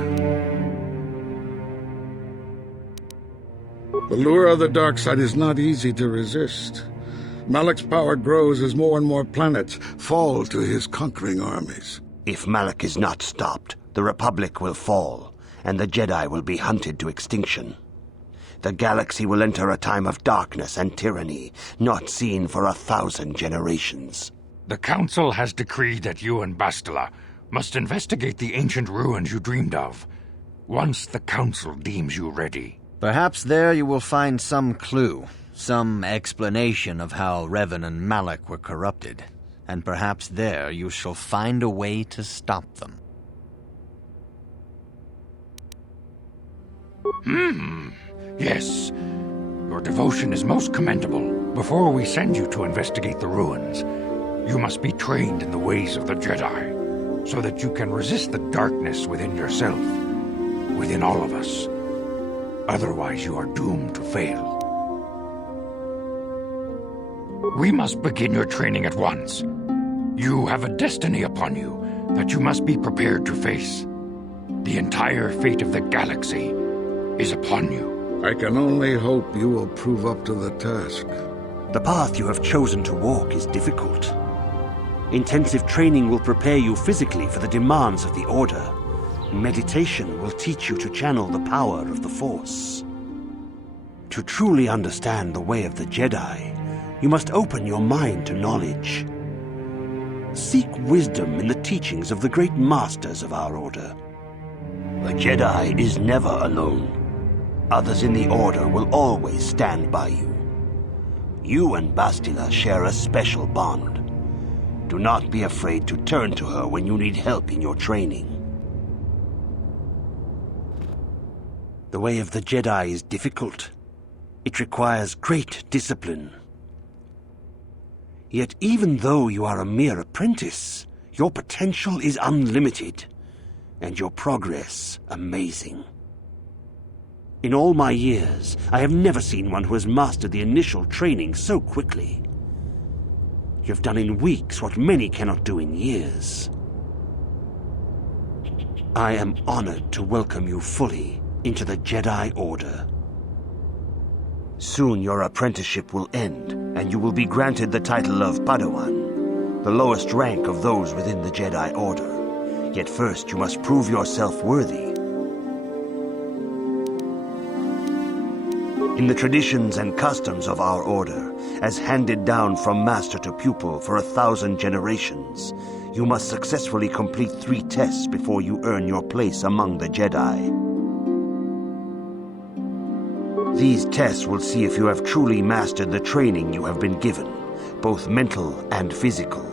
The lure of the dark side is not easy to resist. Malak's power grows as more and more planets fall to his conquering armies. If Malak is not stopped, the Republic will fall, and the Jedi will be hunted to extinction. The galaxy will enter a time of darkness and tyranny, not seen for 1,000 generations. The Council has decreed that you and Bastila must investigate the ancient ruins you dreamed of, once the Council deems you ready. Perhaps there you will find some clue, some explanation of how Revan and Malak were corrupted, and perhaps there you shall find a way to stop them. Yes. Your devotion is most commendable. Before we send you to investigate the ruins, you must be trained in the ways of the Jedi, so that you can resist the darkness within yourself, within all of us. Otherwise, you are doomed to fail. We must begin your training at once. You have a destiny upon you that you must be prepared to face. The entire fate of the galaxy is upon you. I can only hope you will prove up to the task. The path you have chosen to walk is difficult. Intensive training will prepare you physically for the demands of the Order. Meditation will teach you to channel the power of the Force. To truly understand the way of the Jedi, you must open your mind to knowledge. Seek wisdom in the teachings of the great masters of our order. A Jedi is never alone. Others in the Order will always stand by you. You and Bastila share a special bond. Do not be afraid to turn to her when you need help in your training. The way of the Jedi is difficult. It requires great discipline. Yet even though you are a mere apprentice, your potential is unlimited, and your progress amazing. In all my years, I have never seen one who has mastered the initial training so quickly. You have done in weeks what many cannot do in years. I am honored to welcome you fully into the Jedi Order. Soon your apprenticeship will end, and you will be granted the title of Padawan, the lowest rank of those within the Jedi Order. Yet first you must prove yourself worthy. In the traditions and customs of our order, as handed down from master to pupil for 1,000 generations, you must successfully complete 3 tests before you earn your place among the Jedi. These tests will see if you have truly mastered the training you have been given, both mental and physical.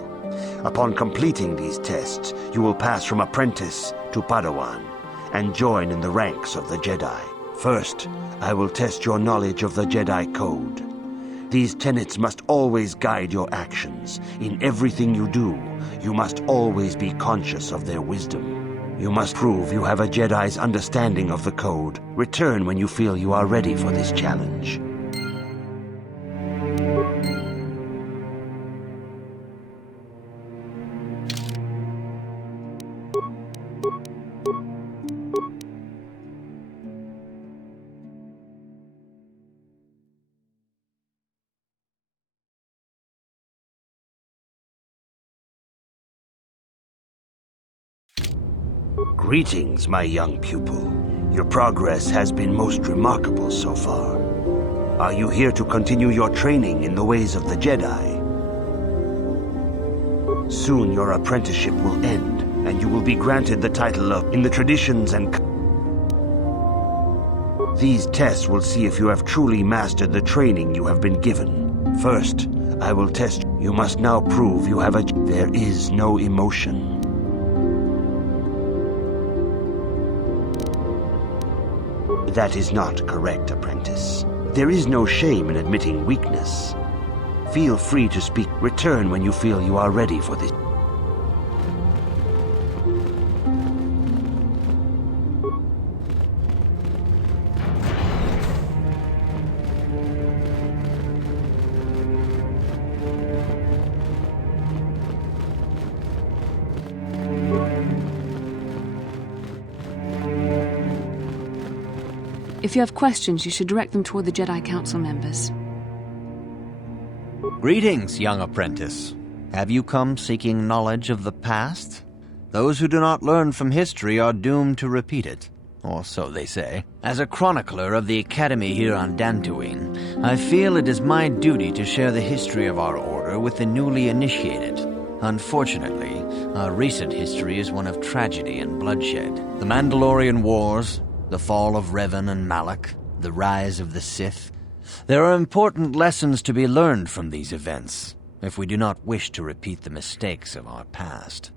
Upon completing these tests, you will pass from apprentice to Padawan and join in the ranks of the Jedi. First, I will test your knowledge of the Jedi Code. These tenets must always guide your actions. In everything you do, you must always be conscious of their wisdom. You must prove you have a Jedi's understanding of the Code. Return when you feel you are ready for this challenge. Greetings, my young pupil. Your progress has been most remarkable so far. Are you here to continue your training in the ways of the Jedi? Soon your apprenticeship will end, and you will be granted the title of in the traditions and... These tests will see if you have truly mastered the training you have been given. First, I will test you. You must now prove you have a... There is no emotion. That is not correct, apprentice. There is no shame in admitting weakness. Feel free to speak. Return when you feel you are ready for this. If you have questions, you should direct them toward the Jedi Council members. Greetings, young apprentice. Have you come seeking knowledge of the past? Those who do not learn from history are doomed to repeat it, or so they say. As a chronicler of the Academy here on Dantooine, I feel it is my duty to share the history of our order with the newly initiated. Unfortunately, our recent history is one of tragedy and bloodshed. The Mandalorian Wars, the fall of Revan and Malak, the rise of the Sith. There are important lessons to be learned from these events, if we do not wish to repeat the mistakes of our past.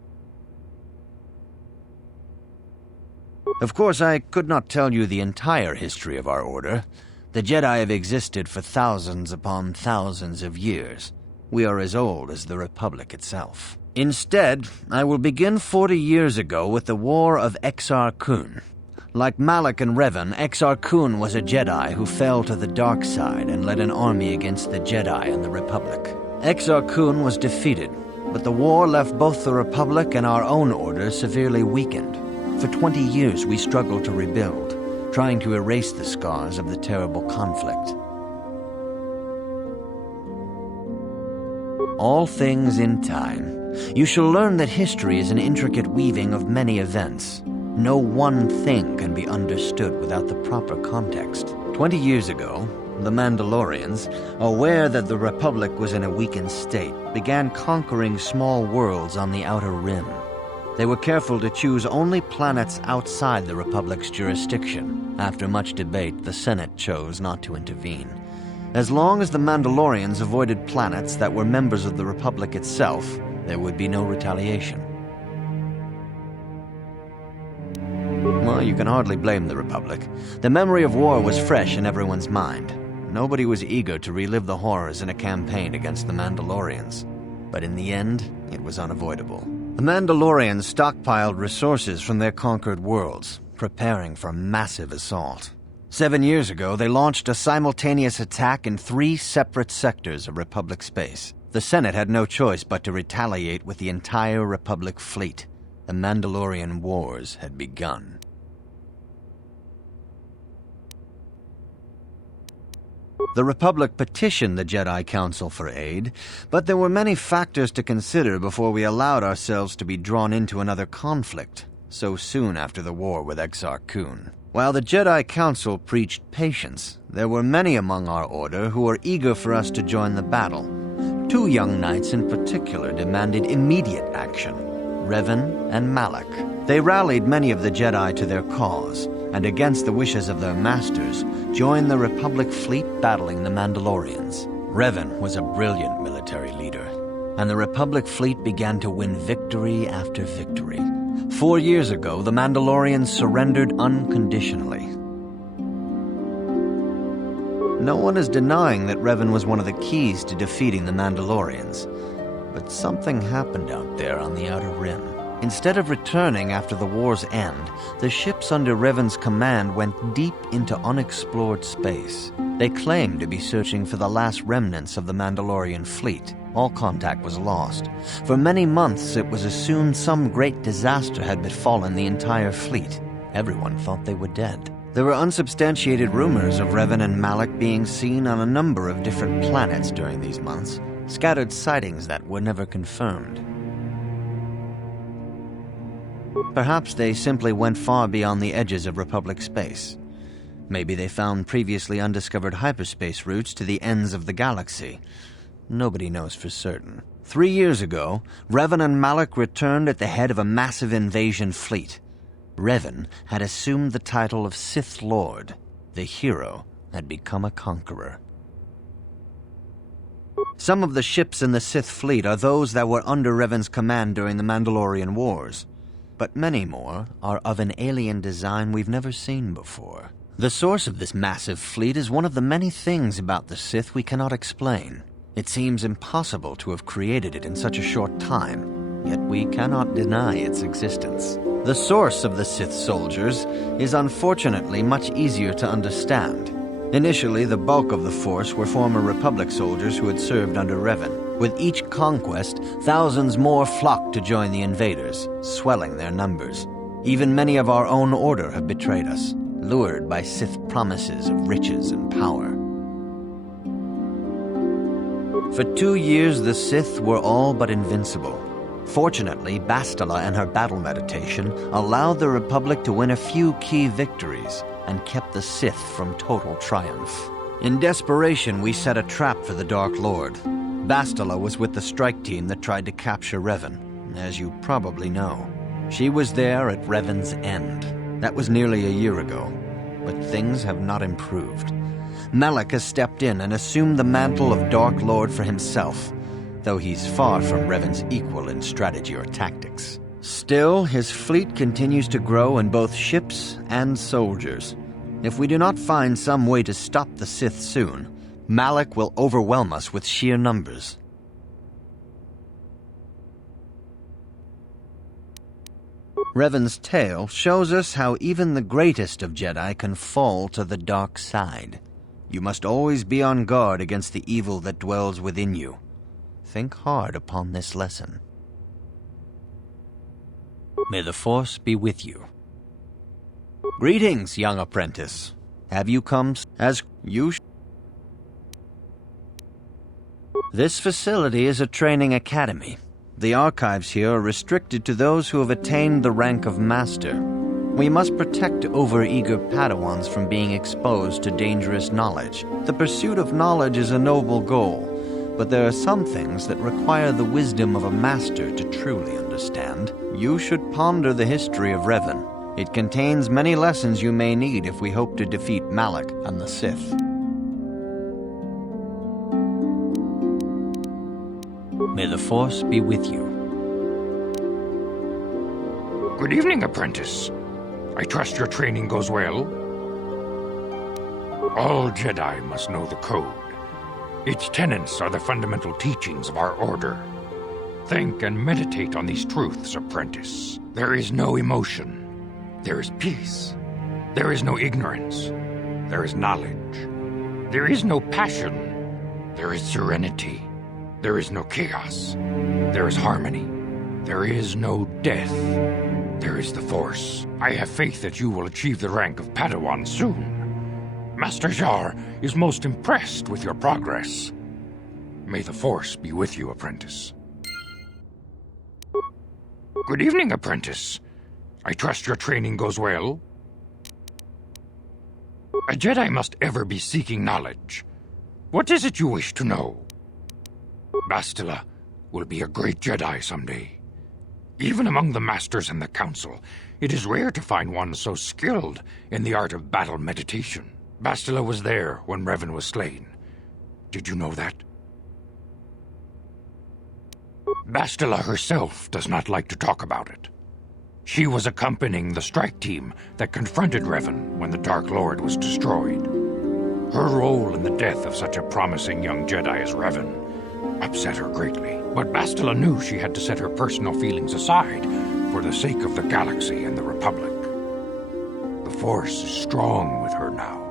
Of course, I could not tell you the entire history of our order. The Jedi have existed for thousands upon thousands of years. We are as old as the Republic itself. Instead, I will begin 40 years ago with the War of Exar Kun. Like Malak and Revan, Exar Kun was a Jedi who fell to the dark side and led an army against the Jedi and the Republic. Exar Kun was defeated, but the war left both the Republic and our own order severely weakened. For 20 years we struggled to rebuild, trying to erase the scars of the terrible conflict. All things in time. You shall learn that history is an intricate weaving of many events. No one thing can be understood without the proper context. 20 years ago, the Mandalorians, aware that the Republic was in a weakened state, began conquering small worlds on the Outer Rim. They were careful to choose only planets outside the Republic's jurisdiction. After much debate, the Senate chose not to intervene. As long as the Mandalorians avoided planets that were members of the Republic itself, there would be no retaliation. Well, you can hardly blame the Republic. The memory of war was fresh in everyone's mind. Nobody was eager to relive the horrors in a campaign against the Mandalorians. But in the end, it was unavoidable. The Mandalorians stockpiled resources from their conquered worlds, preparing for a massive assault. 7 years ago, they launched a simultaneous attack in 3 separate sectors of Republic space. The Senate had no choice but to retaliate with the entire Republic fleet. The Mandalorian Wars had begun. The Republic petitioned the Jedi Council for aid, but there were many factors to consider before we allowed ourselves to be drawn into another conflict, so soon after the war with Exar Kun. While the Jedi Council preached patience, there were many among our order who were eager for us to join the battle. 2 young knights in particular demanded immediate action, Revan and Malak. They rallied many of the Jedi to their cause, and against the wishes of their masters, joined the Republic fleet battling the Mandalorians. Revan was a brilliant military leader, and the Republic fleet began to win victory after victory. 4 years ago, the Mandalorians surrendered unconditionally. No one is denying that Revan was one of the keys to defeating the Mandalorians, but something happened out there on the Outer Rim. Instead of returning after the war's end, the ships under Revan's command went deep into unexplored space. They claimed to be searching for the last remnants of the Mandalorian fleet. All contact was lost. For many months, it was assumed some great disaster had befallen the entire fleet. Everyone thought they were dead. There were unsubstantiated rumors of Revan and Malak being seen on a number of different planets during these months, scattered sightings that were never confirmed. Perhaps they simply went far beyond the edges of Republic space. Maybe they found previously undiscovered hyperspace routes to the ends of the galaxy. Nobody knows for certain. 3 years ago, Revan and Malak returned at the head of a massive invasion fleet. Revan had assumed the title of Sith Lord. The hero had become a conqueror. Some of the ships in the Sith fleet are those that were under Revan's command during the Mandalorian Wars, but many more are of an alien design we've never seen before. The source of this massive fleet is one of the many things about the Sith we cannot explain. It seems impossible to have created it in such a short time, yet we cannot deny its existence. The source of the Sith soldiers is unfortunately much easier to understand. Initially, the bulk of the force were former Republic soldiers who had served under Revan. With each conquest, thousands more flocked to join the invaders, swelling their numbers. Even many of our own order have betrayed us, lured by Sith promises of riches and power. For 2 years, the Sith were all but invincible. Fortunately, Bastila and her battle meditation allowed the Republic to win a few key victories and kept the Sith from total triumph. In desperation, we set a trap for the Dark Lord. Bastila was with the strike team that tried to capture Revan, as you probably know. She was there at Revan's end. That was nearly a year ago, but things have not improved. Malak has stepped in and assumed the mantle of Dark Lord for himself, though he's far from Revan's equal in strategy or tactics. Still, his fleet continues to grow in both ships and soldiers. If we do not find some way to stop the Sith soon, Malak will overwhelm us with sheer numbers. Revan's tale shows us how even the greatest of Jedi can fall to the dark side. You must always be on guard against the evil that dwells within you. Think hard upon this lesson. May the Force be with you. Greetings, young apprentice. Have you come as you This facility is a training academy. The archives here are restricted to those who have attained the rank of Master. We must protect overeager Padawans from being exposed to dangerous knowledge. The pursuit of knowledge is a noble goal, but there are some things that require the wisdom of a master to truly understand. You should ponder the history of Revan. It contains many lessons you may need if we hope to defeat Malak and the Sith. May the Force be with you. Good evening, apprentice. I trust your training goes well. All Jedi must know the code. Its tenets are the fundamental teachings of our order. Think and meditate on these truths, apprentice. There is no emotion. There is peace. There is no ignorance. There is knowledge. There is no passion. There is serenity. There is no chaos. There is harmony. There is no death. There is the Force. I have faith that you will achieve the rank of Padawan soon. Master Jar is most impressed with your progress. May the Force be with you, apprentice. Good evening, apprentice. I trust your training goes well. A Jedi must ever be seeking knowledge. What is it you wish to know? Bastila will be a great Jedi someday. Even among the Masters and the Council, it is rare to find one so skilled in the art of battle meditation. Bastila was there when Revan was slain. Did you know that? Bastila herself does not like to talk about it. She was accompanying the strike team that confronted Revan when the Dark Lord was destroyed. Her role in the death of such a promising young Jedi as Revan upset her greatly. But Bastila knew she had to set her personal feelings aside for the sake of the galaxy and the Republic. The Force is strong with her now.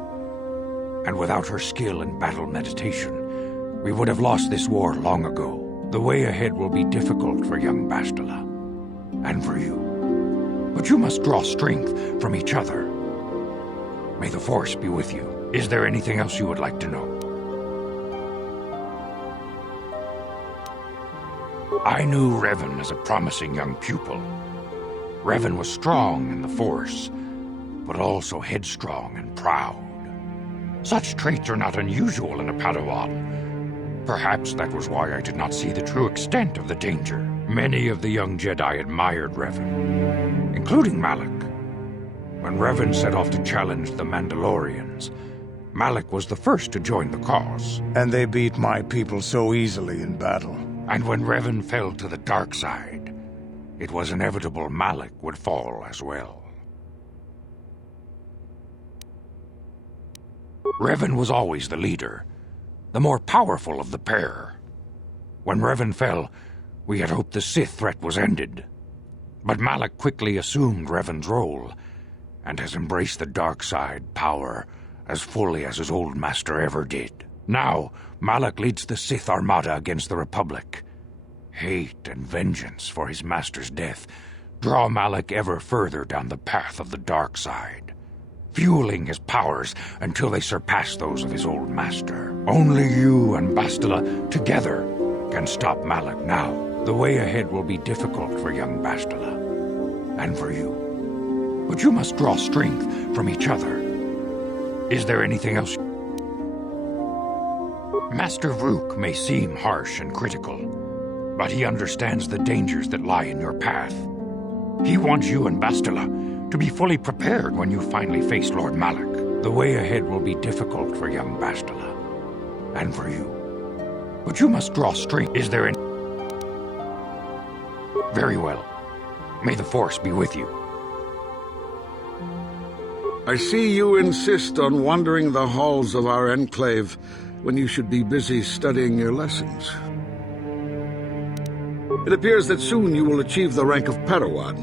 And without her skill in battle meditation, we would have lost this war long ago. The way ahead will be difficult for young Bastila. And for you. But you must draw strength from each other. May the Force be with you. Is there anything else you would like to know? I knew Revan as a promising young pupil. Revan was strong in the Force, but also headstrong and proud. Such traits are not unusual in a Padawan. Perhaps that was why I did not see the true extent of the danger. Many of the young Jedi admired Revan, including Malak. When Revan set off to challenge the Mandalorians, Malak was the first to join the cause. And they beat my people so easily in battle. And when Revan fell to the dark side, it was inevitable Malak would fall as well. Revan was always the leader, the more powerful of the pair. When Revan fell, we had hoped the Sith threat was ended. But Malak quickly assumed Revan's role, and has embraced the dark side power as fully as his old master ever did. Now, Malak leads the Sith Armada against the Republic. Hate and vengeance for his master's death draw Malak ever further down the path of the dark side, fueling his powers until they surpass those of his old master. Only you and Bastila together can stop Malak now. The way ahead will be difficult for young Bastila, and for you. But you must draw strength from each other. Is there anything else? Master Vrook may seem harsh and critical, but he understands the dangers that lie in your path. He wants you and Bastila to be fully prepared when you finally face Lord Malak. The way ahead will be difficult for young Bastila, and for you. But you must draw strength. Is there any... Very well. May the Force be with you. I see you insist on wandering the halls of our enclave when you should be busy studying your lessons. It appears that soon you will achieve the rank of Padawan.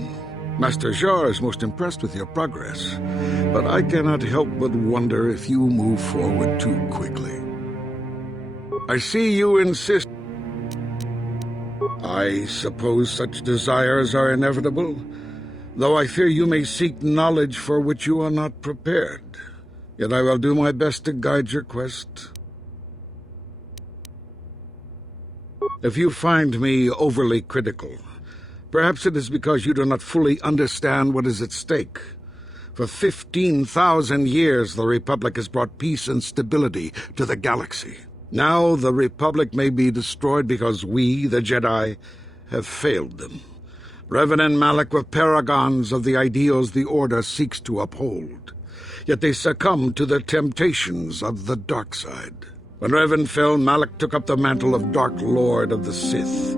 Master Jar is most impressed with your progress, but I cannot help but wonder if you move forward too quickly. I see you insist... I suppose such desires are inevitable, though I fear you may seek knowledge for which you are not prepared. Yet I will do my best to guide your quest. If you find me overly critical, perhaps it is because you do not fully understand what is at stake. For 15,000 years, the Republic has brought peace and stability to the galaxy. Now the Republic may be destroyed because we, the Jedi, have failed them. Revan and Malak were paragons of the ideals the Order seeks to uphold. Yet they succumbed to the temptations of the dark side. When Revan fell, Malak took up the mantle of Dark Lord of the Sith.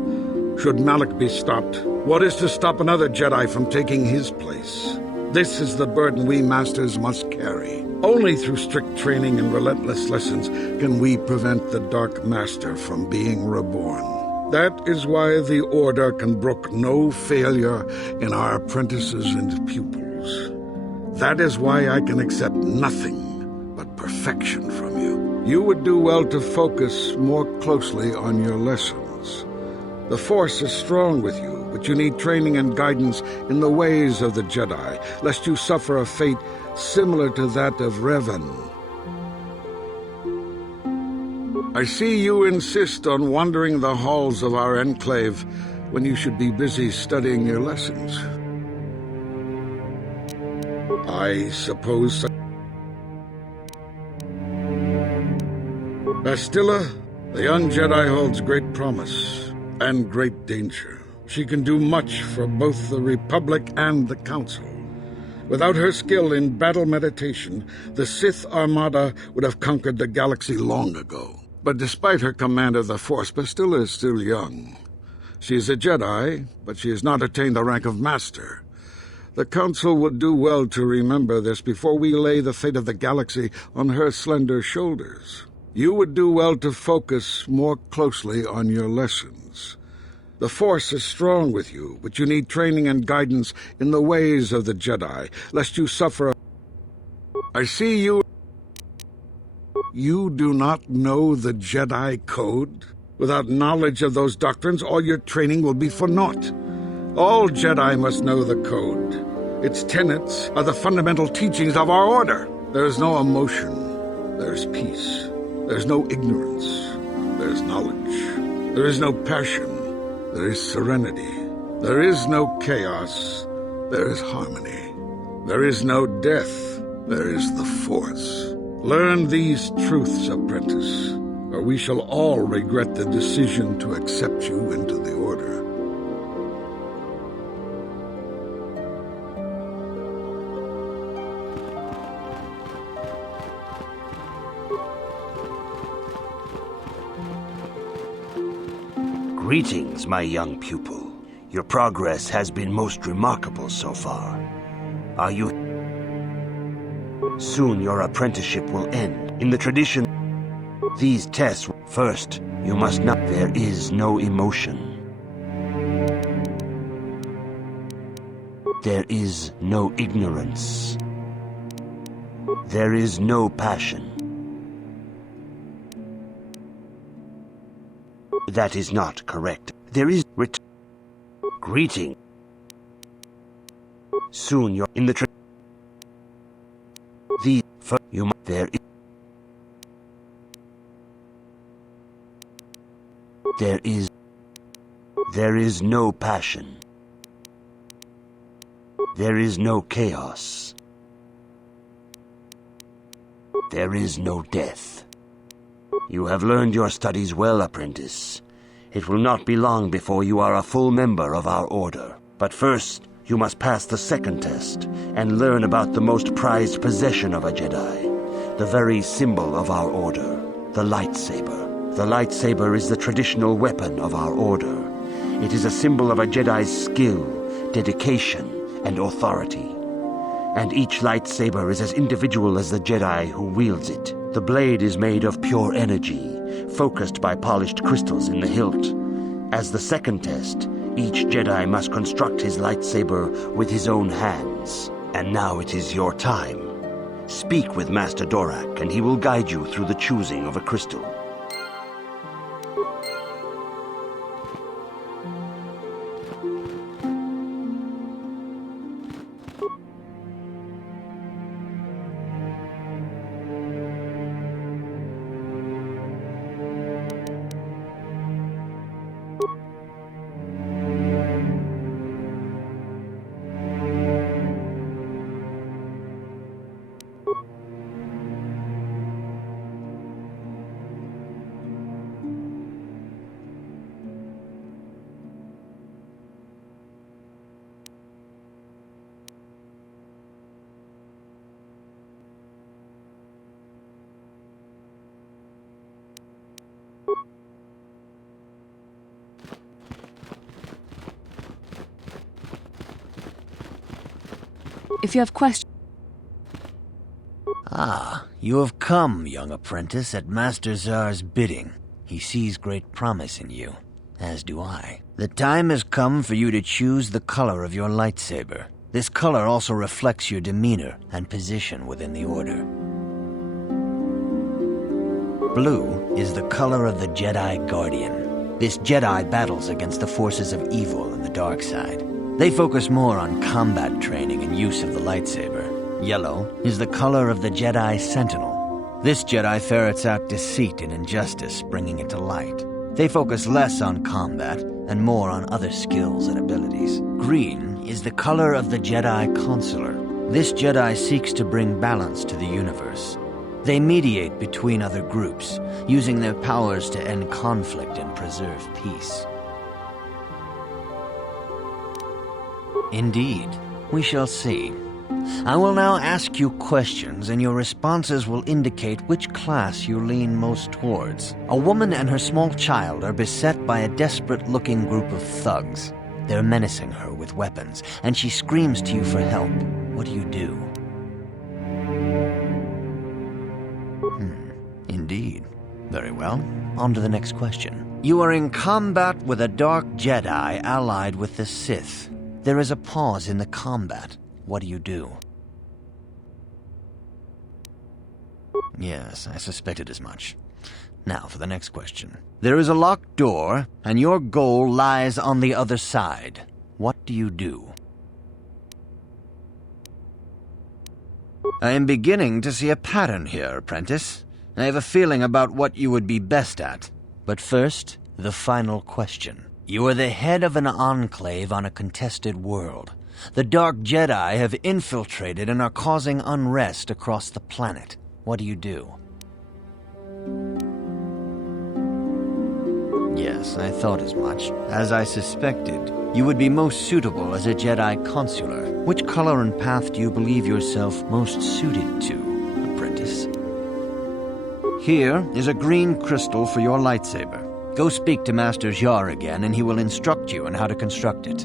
Should Malak be stopped, what is to stop another Jedi from taking his place? This is the burden we Masters must carry. Only through strict training and relentless lessons can we prevent the Dark Master from being reborn. That is why the Order can brook no failure in our apprentices and pupils. That is why I can accept nothing but perfection from you. You would do well to focus more closely on your lessons. The Force is strong with you, but you need training and guidance in the ways of the Jedi, lest you suffer a fate similar to that of Revan. I see you insist on wandering the halls of our enclave when you should be busy studying your lessons. I suppose... Bastila, the young Jedi holds great promise and great danger. She can do much for both the Republic and the Council. Without her skill in battle meditation, the Sith Armada would have conquered the galaxy long ago. But despite her command of the Force, Bastila is still young. She is a Jedi, but she has not attained the rank of Master. The Council would do well to remember this before we lay the fate of the galaxy on her slender shoulders. You would do well to focus more closely on your lessons. The Force is strong with you, but you need training and guidance in the ways of the Jedi, lest you suffer a... I see you... You do not know the Jedi Code? Without knowledge of those doctrines, all your training will be for naught. All Jedi must know the Code. Its tenets are the fundamental teachings of our Order. There is no emotion. There is peace. There is no ignorance. There is knowledge. There is no passion. There is serenity. There is no chaos. There is harmony. There is no death. There is the Force. Learn these truths, apprentice, or we shall all regret the decision to accept you into the Order. Greetings, my young pupil. Your progress has been most remarkable so far. Are you... Soon your apprenticeship will end. In the tradition, these tests... First, you must not... There is no emotion. There is no ignorance. There is no passion. That is not correct. There is... Greeting. Soon you're in the... You must... There is no passion. There is no chaos. There is no death. You have learned your studies well, apprentice. It will not be long before you are a full member of our Order. But first, you must pass the second test and learn about the most prized possession of a Jedi, the very symbol of our Order, the lightsaber. The lightsaber is the traditional weapon of our Order. It is a symbol of a Jedi's skill, dedication, and authority. And each lightsaber is as individual as the Jedi who wields it. The blade is made of pure energy, focused by polished crystals in the hilt. As the second test, each Jedi must construct his lightsaber with his own hands. And now it is your time. Speak with Master Dorak, and he will guide you through the choosing of a crystal. If you have questions... Ah, you have come, young apprentice, at Master Czar's bidding. He sees great promise in you, as do I. The time has come for you to choose the color of your lightsaber. This color also reflects your demeanor and position within the Order. Blue is the color of the Jedi Guardian. This Jedi battles against the forces of evil and the dark side. They focus more on combat training and use of the lightsaber. Yellow is the color of the Jedi Sentinel. This Jedi ferrets out deceit and injustice, bringing it to light. They focus less on combat and more on other skills and abilities. Green is the color of the Jedi Consular. This Jedi seeks to bring balance to the universe. They mediate between other groups, using their powers to end conflict and preserve peace. Indeed, we shall see. I will now ask you questions, and your responses will indicate which class you lean most towards. A woman and her small child are beset by a desperate-looking group of thugs. They're menacing her with weapons, and she screams to you for help. What do? Indeed. Very well. On to the next question. You are in combat with a dark Jedi allied with the Sith. There is a pause in the combat. What do? Yes, I suspected as much. Now for the next question. There is a locked door, and your goal lies on the other side. What do? I am beginning to see a pattern here, apprentice. I have a feeling about what you would be best at. But first, the final question. You are the head of an enclave on a contested world. The Dark Jedi have infiltrated and are causing unrest across the planet. What do? Yes, I thought as much. As I suspected, you would be most suitable as a Jedi Consular. Which color and path do you believe yourself most suited to, apprentice? Here is a green crystal for your lightsaber. Go speak to Master Jar again, and he will instruct you on how to construct it.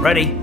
Ready.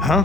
Huh?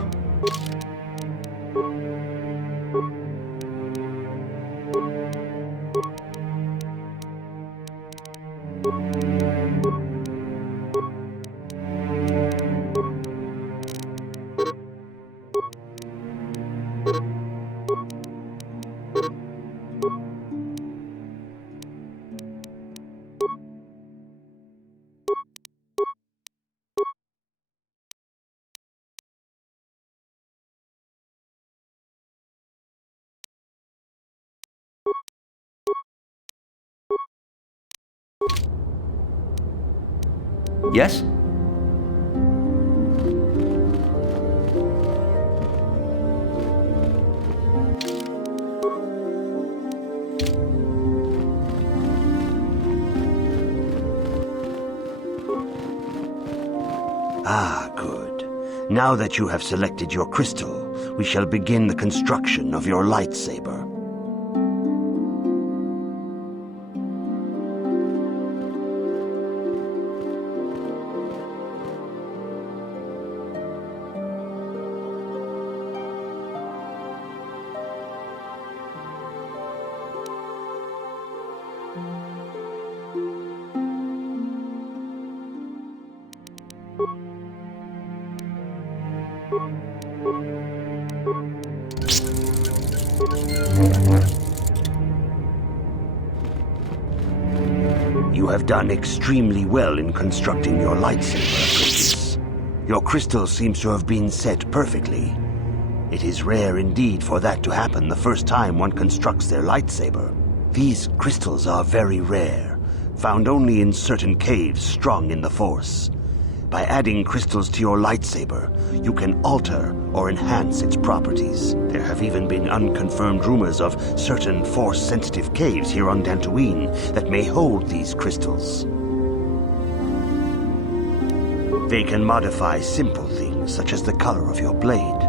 Yes? Ah, good. Now that you have selected your crystal, we shall begin the construction of your lightsaber. You have done extremely well in constructing your lightsaber, apprentice. Your crystal seems to have been set perfectly. It is rare indeed for that to happen the first time one constructs their lightsaber. These crystals are very rare, found only in certain caves strong in the Force. By adding crystals to your lightsaber, you can alter or enhance its properties. There have even been unconfirmed rumors of certain Force-sensitive caves here on Dantooine that may hold these crystals. They can modify simple things such as the color of your blade,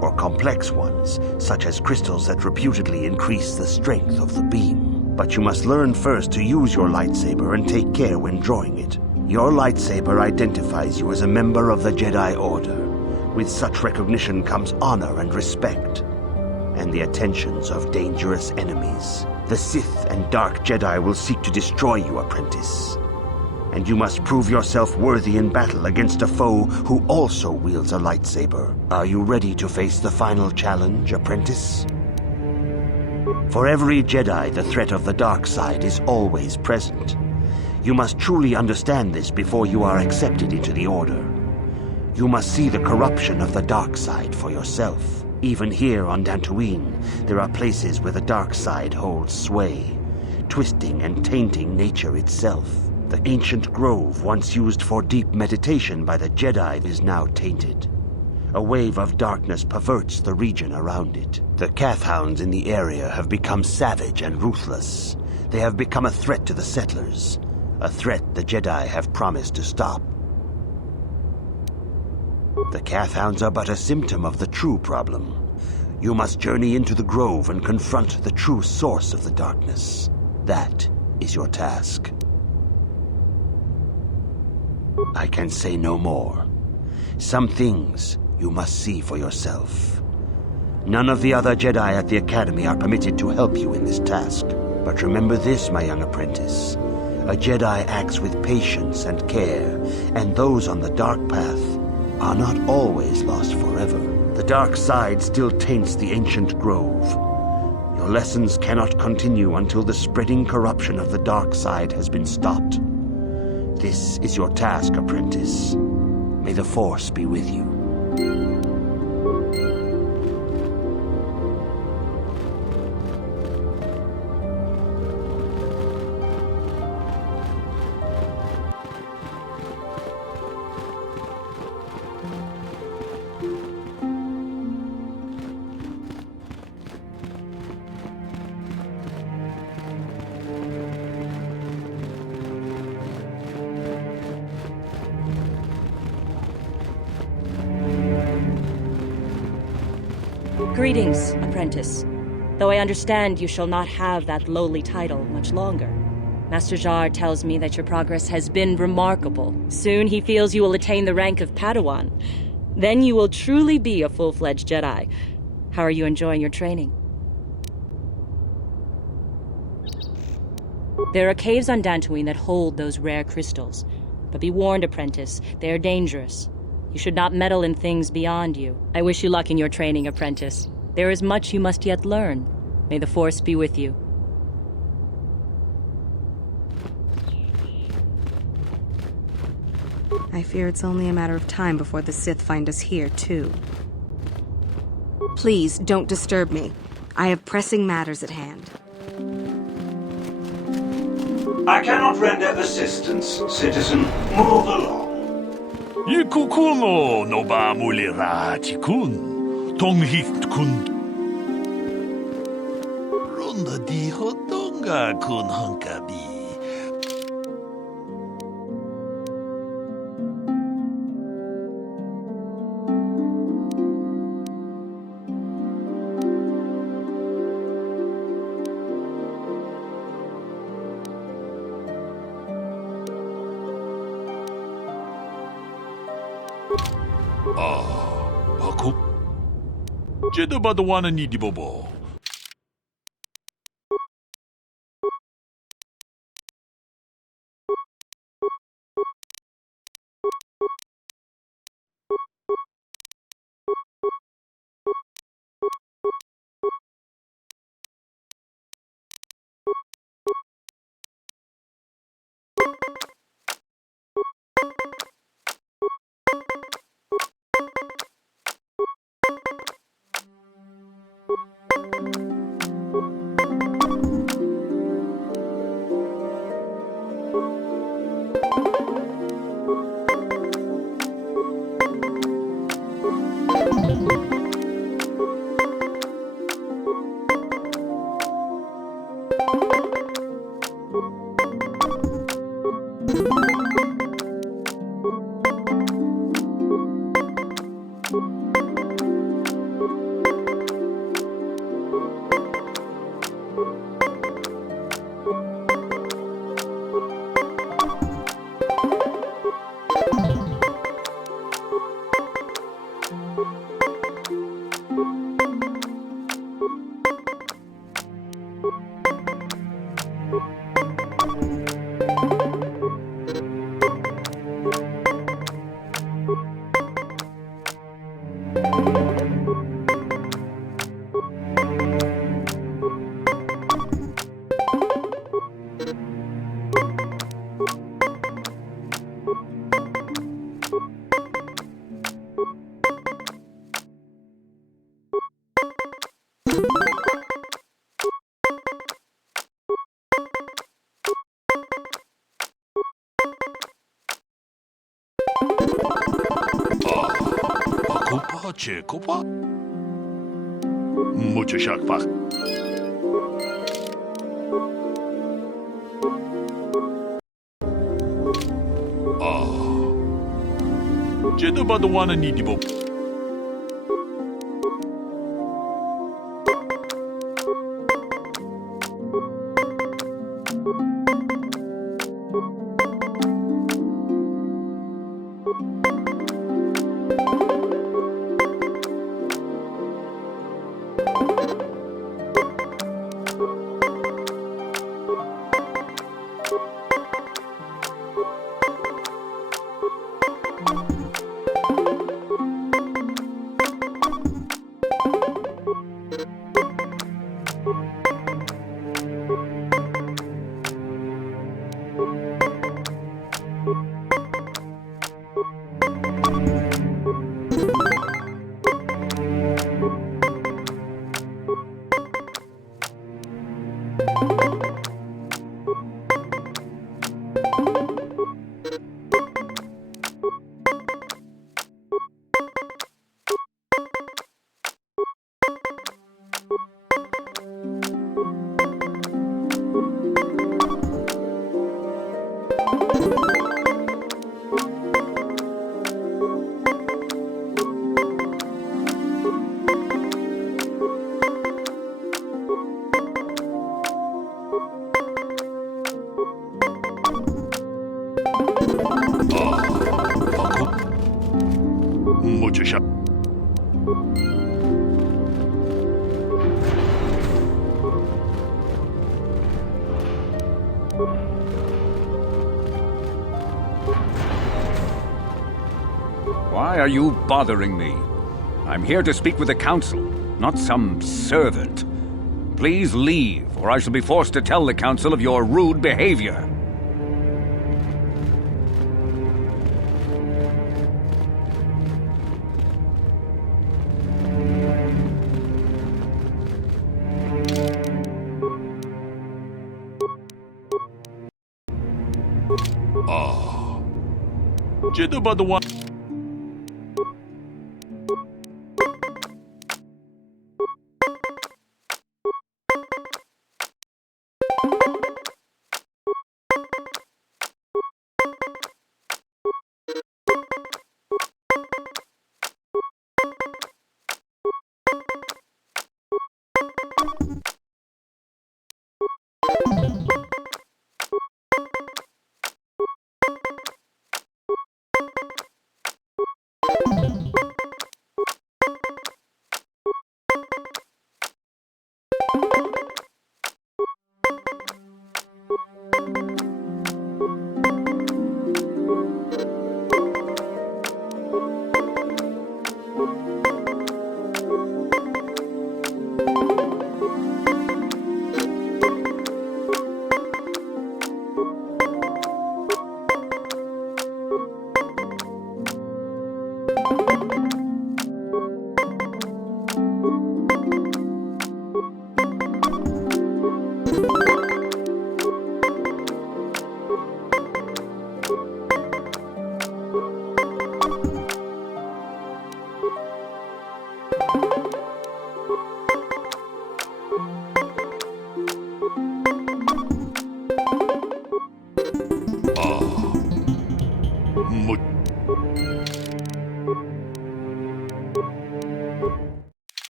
or complex ones such as crystals that reputedly increase the strength of the beam. But you must learn first to use your lightsaber and take care when drawing it. Your lightsaber identifies you as a member of the Jedi Order. With such recognition comes honor and respect, and the attentions of dangerous enemies. The Sith and Dark Jedi will seek to destroy you, apprentice. And you must prove yourself worthy in battle against a foe who also wields a lightsaber. Are you ready to face the final challenge, apprentice? For every Jedi, the threat of the dark side is always present. You must truly understand this before you are accepted into the Order. You must see the corruption of the dark side for yourself. Even here on Dantooine, there are places where the dark side holds sway, twisting and tainting nature itself. The ancient grove, once used for deep meditation by the Jedi, is now tainted. A wave of darkness perverts the region around it. The Kathhounds in the area have become savage and ruthless. They have become a threat to the settlers. A threat the Jedi have promised to stop. The Kathhounds are but a symptom of the true problem. You must journey into the grove and confront the true source of the darkness. That is your task. I can say no more. Some things you must see for yourself. None of the other Jedi at the Academy are permitted to help you in this task. But remember this, my young apprentice. A Jedi acts with patience and care, and those on the dark path are not always lost forever. The dark side still taints the ancient grove. Your lessons cannot continue until the spreading corruption of the dark side has been stopped. This is your task, apprentice. May the Force be with you. Greetings, apprentice. Though I understand you shall not have that lowly title much longer. Master Jar tells me that your progress has been remarkable. Soon he feels you will attain the rank of Padawan. Then you will truly be a full-fledged Jedi. How are you enjoying your training? There are caves on Dantooine that hold those rare crystals. But be warned, apprentice, they are dangerous. You should not meddle in things beyond you. I wish you luck in your training, apprentice. There is much you must yet learn. May the Force be with you. I fear it's only a matter of time before the Sith find us here, too. Please, don't disturb me. I have pressing matters at hand. I cannot render assistance, citizen. Move along. 이쿠쿠노 노바 물리라치군 동히군 론다 디호동가 군 헝가비 바쿠 제도 봐도 와는 이디보보 바쿠파 제코파 무주샥파 제도 봐도 와는 이디보 무주샥 Why are you bothering me? I'm here to speak with the council, not some servant. Please leave, or I shall be forced to tell the council of your rude behavior. Jitterbug one.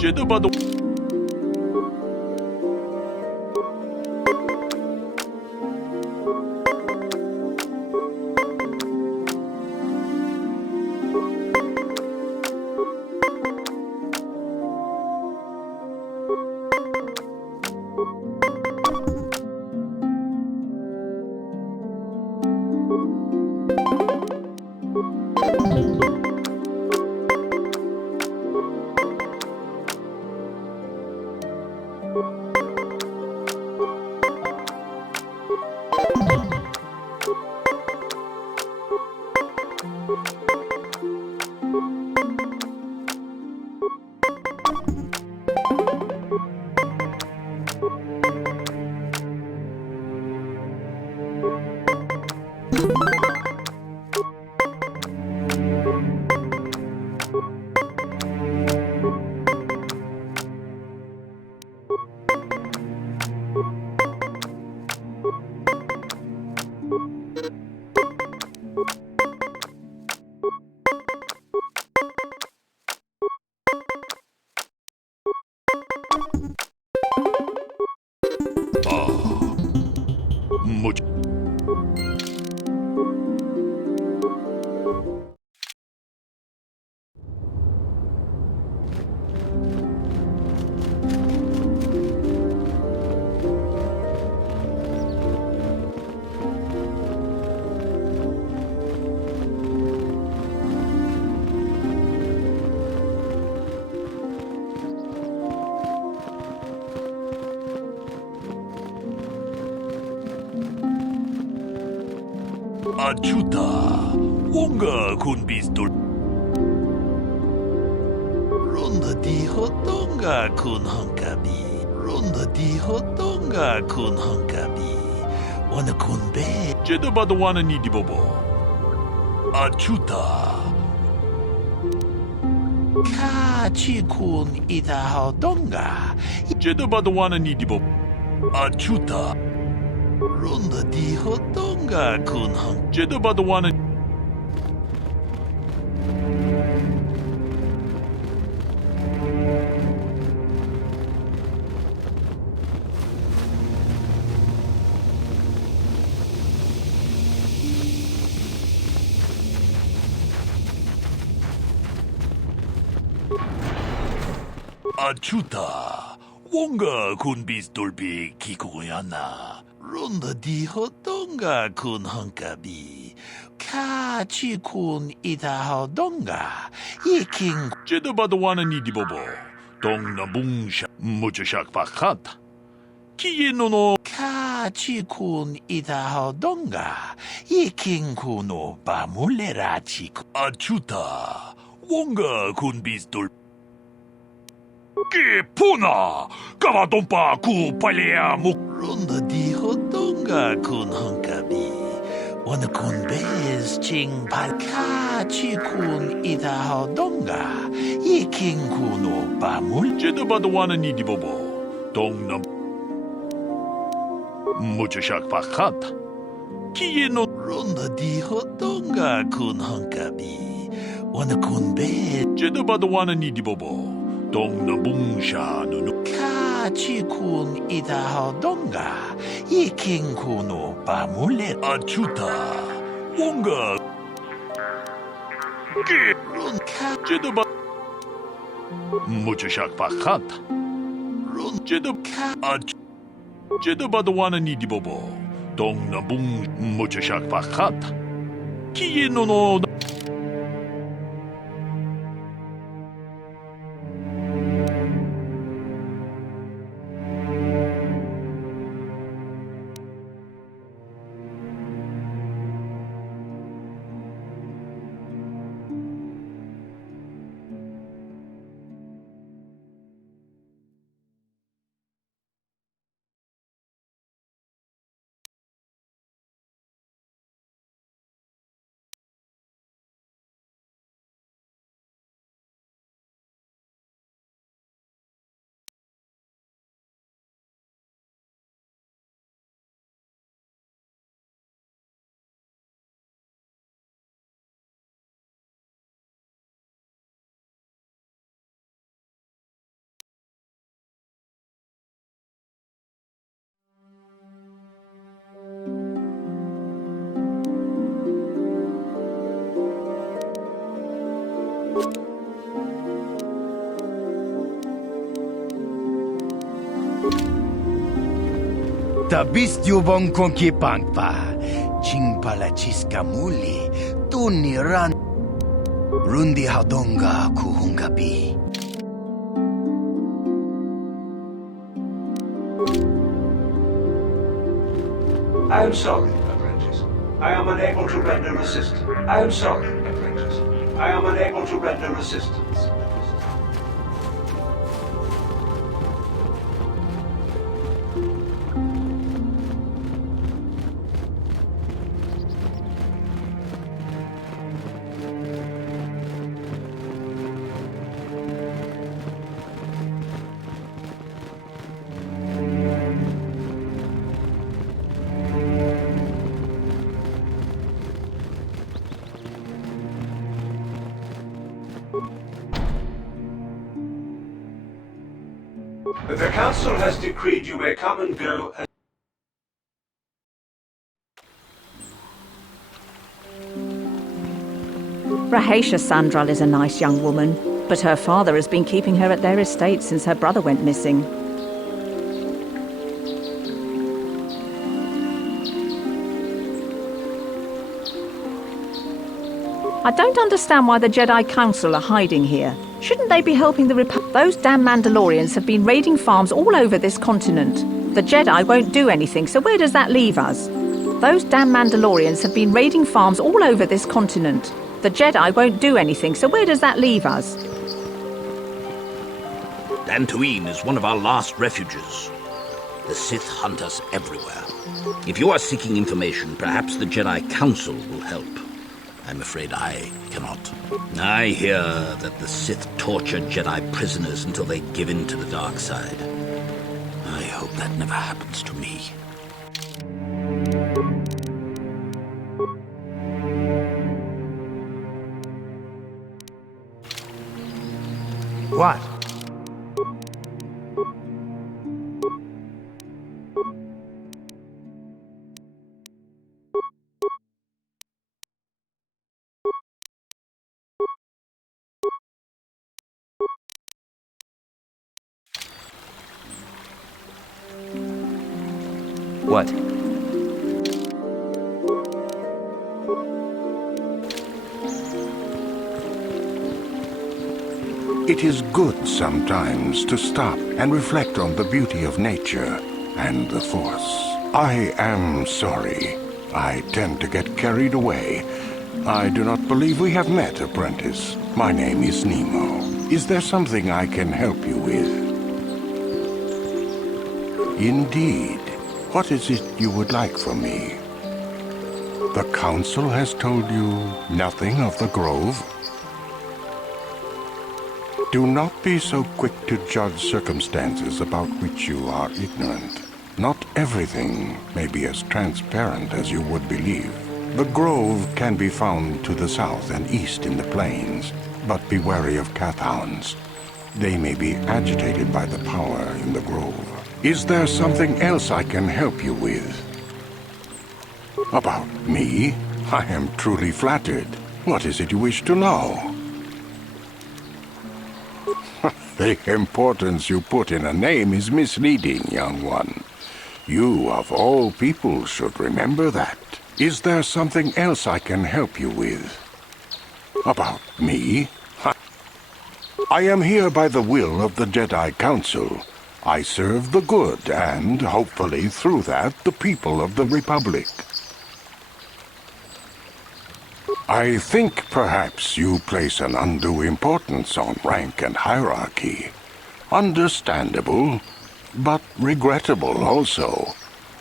Jitterbug. Achuta, Wonga Kunbistul. Runda di Hotonga Kun Hunkabi. Runda di Hotonga Kun Hunkabi. Wana Kunbe. Jitterbug Wana Nidibobo. Achuta. Kachi Kun Ita Hodonga. Jitterbug Wana Nidibobo. Achuta. Runda di Hotonga Kun Hunk. Jitterbug Wana. Achuta, Wonga Kun Bistulbi Kikoyana. Runda di Hotonga Kun Hunkabi. Kachi Kun Ita Hodonga. Iking. Jitterbug Wana Nidibobo. Dong Nabungsha. Muchashak Pakat. Kieno. Kachi Kun Ita Hodonga. Iking Kuno Bamulerachi. Achuta, Wonga Kun Bistulbi. Ki puna! Kavatompa ku palea mu... Runda di hot donga kun hunkabi. Wana kun bez ching palka chi kun ita ha donga. Yi king kun o bamul. Jeda badwana ni di bobo. Dong nam. Mucho shak pakanta. Kiye no ronda di ho donga kun hunkabi. Wana kun bez. Jeda badwana ni di bobo. Dong na bung sha no no. Chi kun ita ha donga. Yi king kun o bamule. Achuta. Wonga. Ge run ka. Jeda ba. Mucho shak pakanta. Run jeda ka. Jeda badwana ni di bobo. Dong na bung mucho shak pakanta. Kiye no no. Tabistyo bong konki pangpa. Chingpala chiska muli. Tuni ran. Rundi hadonga kuhungapi. I am sorry, apprentice. I am unable to render assistance. I am sorry, apprentice. I am unable to render assistance. The Council has decreed you may come and go as... Rahesha Sandral is a nice young woman, but her father has been keeping her at their estate since her brother went missing. I don't understand why the Jedi Council are hiding here. Shouldn't they be helping the Republic? Those damn Mandalorians have been raiding farms all over this continent. The Jedi won't do anything, so where does that leave us? Those damn Mandalorians have been raiding farms all over this continent. The Jedi won't do anything, so where does that leave us? Dantooine is one of our last refuges. The Sith hunt us everywhere. If you are seeking information, perhaps the Jedi Council will help. I'm afraid I cannot. I hear that the Sith torture Jedi prisoners until they give in to the dark side. I hope that never happens to me. What? What? It is good sometimes to stop and reflect on the beauty of nature and the Force. I am sorry. I tend to get carried away. I do not believe we have met, apprentice. My name is Nemo. Is there something I can help you with? Indeed. What is it you would like from me? The Council has told you nothing of the Grove? Do not be so quick to judge circumstances about which you are ignorant. Not everything may be as transparent as you would believe. The Grove can be found to the south and east in the plains, but be wary of Kath-hounds. They may be agitated by the power in the Grove. Is there something else I can help you with? About me? I am truly flattered. What is it you wish to know? The importance you put in a name is misleading, young one. You, of all people, should remember that. Is there something else I can help you with? About me? I am here by the will of the Jedi Council. I serve the good and, hopefully through that, the people of the Republic. I think perhaps you place an undue importance on rank and hierarchy. Understandable, but regrettable also.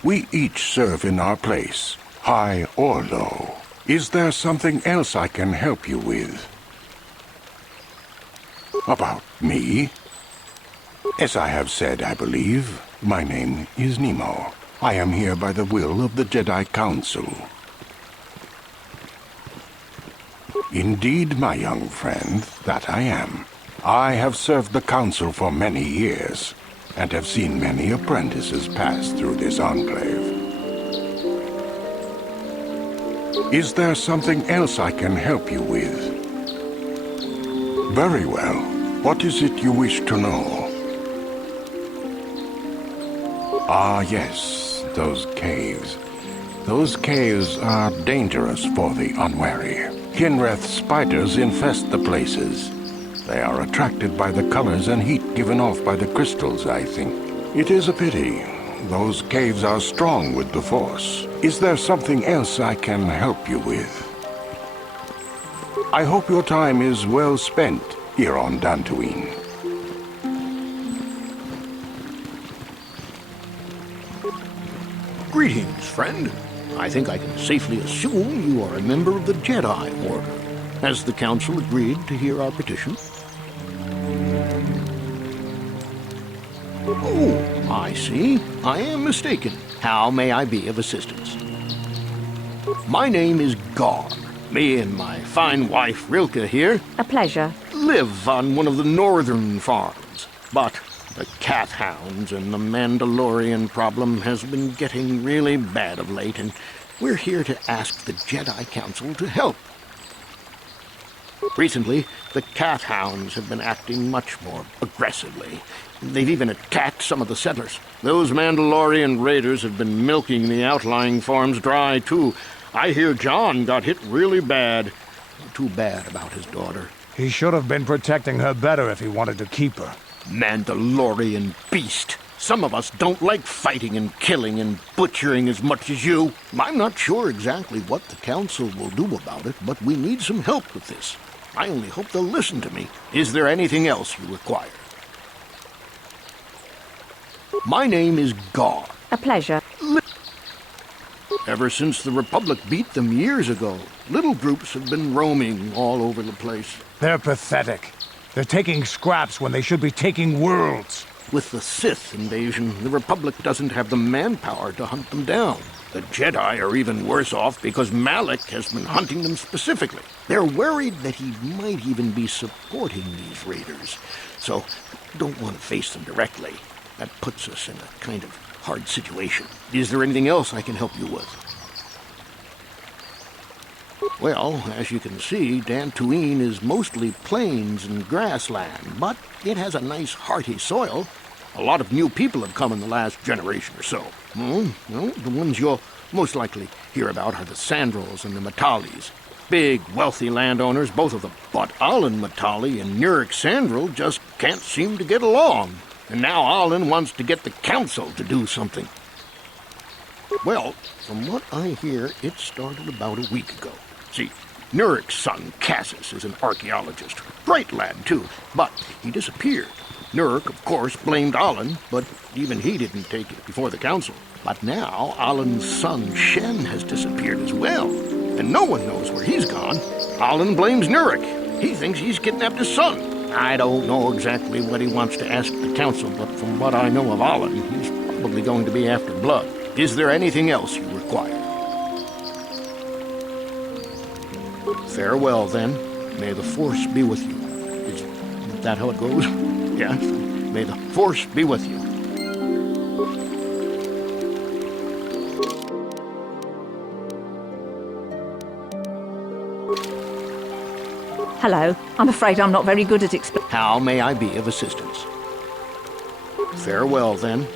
We each serve in our place, high or low. Is there something else I can help you with? About me? As I have said, I believe, my name is Nemo. I am here by the will of the Jedi Council. Indeed, my young friend, that I am. I have served the Council for many years, and have seen many apprentices pass through this enclave. Is there something else I can help you with? Very well. What is it you wish to know? Ah, yes, those caves. Those caves are dangerous for the unwary. Kinreth spiders infest the places. They are attracted by the colors and heat given off by the crystals, I think. It is a pity. Those caves are strong with the Force. Is there something else I can help you with? I hope your time is well spent here on Dantooine. Greetings, friend. I think I can safely assume you are a member of the Jedi Order. Has the Council agreed to hear our petition? Oh, I see. I am mistaken. How may I be of assistance? My name is Gar. Me and my fine wife, Rilke, here... A pleasure. ...live on one of the northern farms. But the Kath-hounds and the Mandalorian problem has been getting really bad of late, and we're here to ask the Jedi Council to help. Recently, the Kath-hounds have been acting much more aggressively. They've even attacked some of the settlers. Those Mandalorian raiders have been milking the outlying farms dry, too. I hear John got hit really bad. Too bad about his daughter. He should have been protecting her better if he wanted to keep her. Mandalorian beast. Some of us don't like fighting and killing and butchering as much as you. I'm not sure exactly what the Council will do about it, but we need some help with this. I only hope they'll listen to me. Is there anything else you require? My name is Gar. A pleasure. Ever since the Republic beat them years ago, little groups have been roaming all over the place. They're pathetic. They're taking scraps when they should be taking worlds. With the Sith invasion, the Republic doesn't have the manpower to hunt them down. The Jedi are even worse off because Malak has been hunting them specifically. They're worried that he might even be supporting these raiders, so don't want to face them directly. That puts us in a kind of hard situation. Is there anything else I can help you with? Well, as you can see, Dantooine is mostly plains and grassland, but it has a nice hearty soil. A lot of new people have come in the last generation or so. The ones you'll most likely hear about are the Sandrils and the Matalis. Big, wealthy landowners, both of them. But Alan Matali and Nurik Sandril just can't seem to get along. And now Alan wants to get the Council to do something. Well, from what I hear, it started about a week ago. See, Nurik's son, Cassus, is an archaeologist. Bright lad, too, but he disappeared. Nurk, of course, blamed Alan, but even he didn't take it before the council. But now, Alan's son Shen has disappeared as well, and no one knows where he's gone. Alan blames Nurk. He thinks he's kidnapped his son. I don't know exactly what he wants to ask the council, but from what I know of Alan, he's probably going to be after blood. Is there anything else you require? Farewell, then. May the Force be with you. Is that how it goes? Yeah. May the Force be with you. Hello. I'm afraid I'm not very good at explaining. How may I be of assistance? Farewell, then.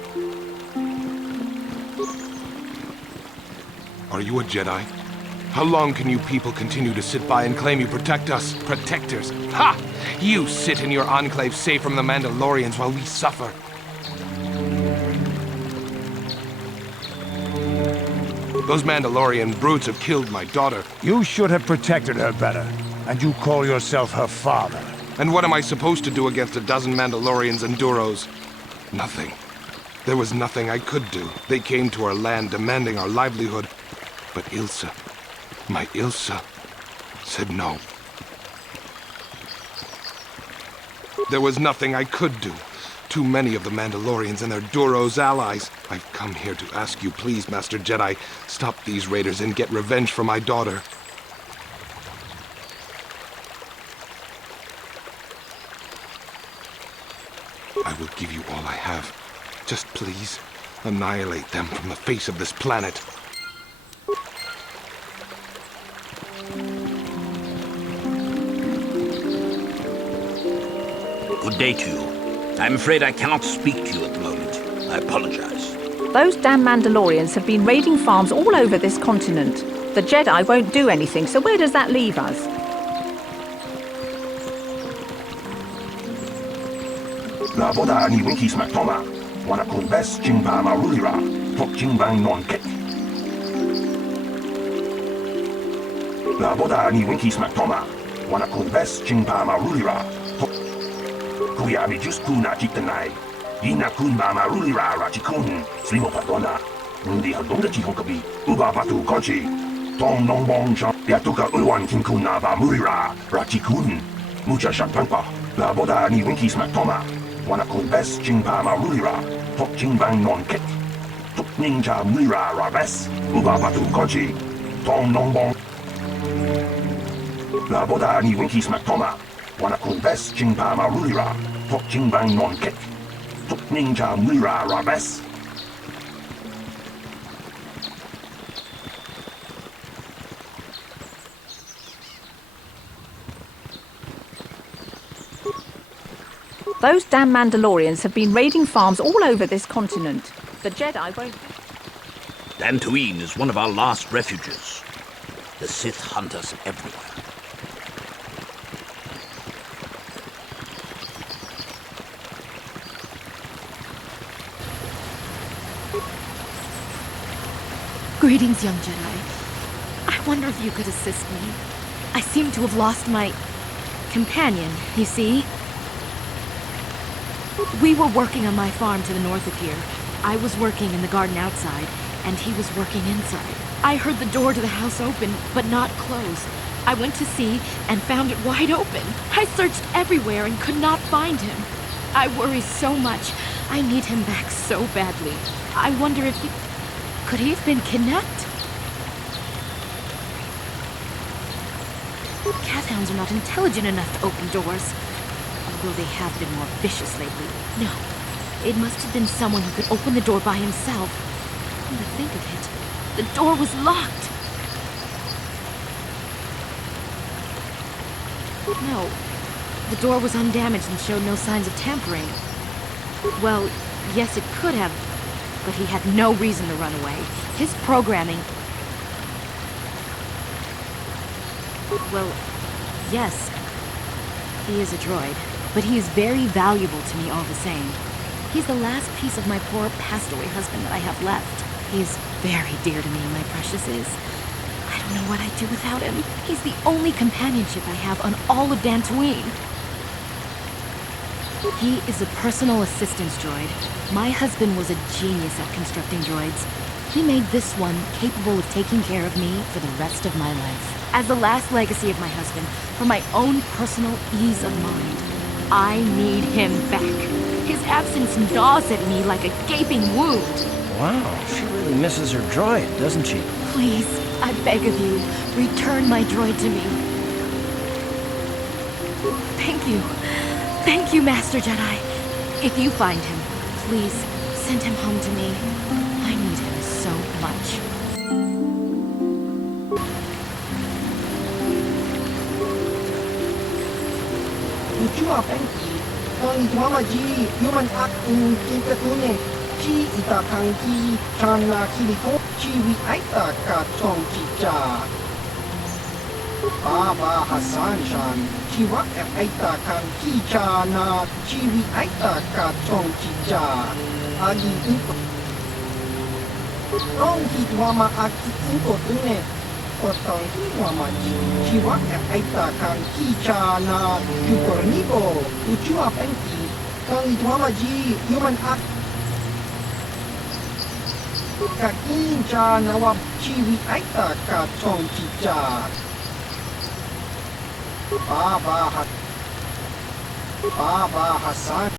Are you a Jedi? How long can you people continue to sit by and claim you protect us, protectors? Ha! You sit in your enclave safe from the Mandalorians while we suffer. Those Mandalorian brutes have killed my daughter. You should have protected her better. And you call yourself her father. And what am I supposed to do against a dozen Mandalorians and Duros? Nothing. There was nothing I could do. They came to our land demanding our livelihood. But Ilsa, my Ilsa, said no. There was nothing I could do. Too many of the Mandalorians and their Duros allies. I've come here to ask you, please, Master Jedi, stop these raiders and get revenge for my daughter. I will give you all I have. Just please, annihilate them from the face of this planet. Good day to you. I'm afraid I cannot speak to you at the moment. I apologize. Those damn Mandalorians have been raiding farms all over this continent. The Jedi won't do anything, so where does that leave us? Laboda ni winkis matoma. Wana kun bes jingpa marulira. Tok jingbang non kek. Laboda ni winkis matoma. Wana kun bes jingpa marulira. Kuya mi just kuna jitanai. Ina kun ba marulira rachikun. Slimo padona. Ndi hadonga chihonkabi. Uba batu kochi. Tom nong bong sha. Yatuka ulwan kinkuna ba murira rachikun. Mucha shakpangpa. Laboda ni winkis matoma. Wana kun bes jingpa marulira. Tok jingbang non kek. Tok ninja mura rabes. Uba batu kochi. Tom nong bong. Laboda ni winkis matoma. Wana kun bes jingpa marulira. Tok jingbang non kek. Tok ninja mura rabes. Those damn Mandalorians have been raiding farms all over this continent. The Jedi won't... Dantooine is one of our last refuges. The Sith hunt us everywhere. Greetings, young Jedi. I wonder if you could assist me. I seem to have lost my companion, you see? We were working on my farm to the north of here. I was working in the garden outside, and he was working inside. I heard the door to the house open, but not close. I went to see and found it wide open. I searched everywhere and could not find him. I worry so much. I need him back so badly. I wonder if he... Could he have been kidnapped? Cat-hounds are not intelligent enough to open doors. Although they have been more vicious lately. No, it must have been someone who could open the door by himself. Come to think of it, the door was locked. No, the door was undamaged and showed no signs of tampering. Well, yes, it could have, but he had no reason to run away. His programming... Well, yes, he is a droid. But he is very valuable to me all the same. He's the last piece of my poor passed-away husband that I have left. He is very dear to me, my precious is. I don't know what I'd do without him. He's the only companionship I have on all of Dantooine. He is a personal assistance droid. My husband was a genius at constructing droids. He made this one capable of taking care of me for the rest of my life. As the last legacy of my husband, for my own personal ease of mind, I need him back. His absence gnaws at me like a gaping wound. Wow, she really misses her droid, doesn't she? Please, I beg of you, return my droid to me. Thank you. Thank you, Master Jedi. If you find him, please send him home to me. I need him so much. Tuchua Penki, Kang Tuamaji, Human Act in Kinkatune, Chi Itakanki, Chana Kiliko, Chiwi Aita Katong Chicha. Baba Hassan Shan, Chiwak Aita Kan Kicha na Chiwi Aita Katong Chicha. Agi Inko. Kong Hitwama Aki Inko Tune. Kotong Hitwama Chiwak Aita Kan Kicha na Yukornibo. Tuchua Penki. Kang Hitwama Ji, Human Act. Kakincha Nawab Chiwi Aita Katong Chicha. Baba Hassan.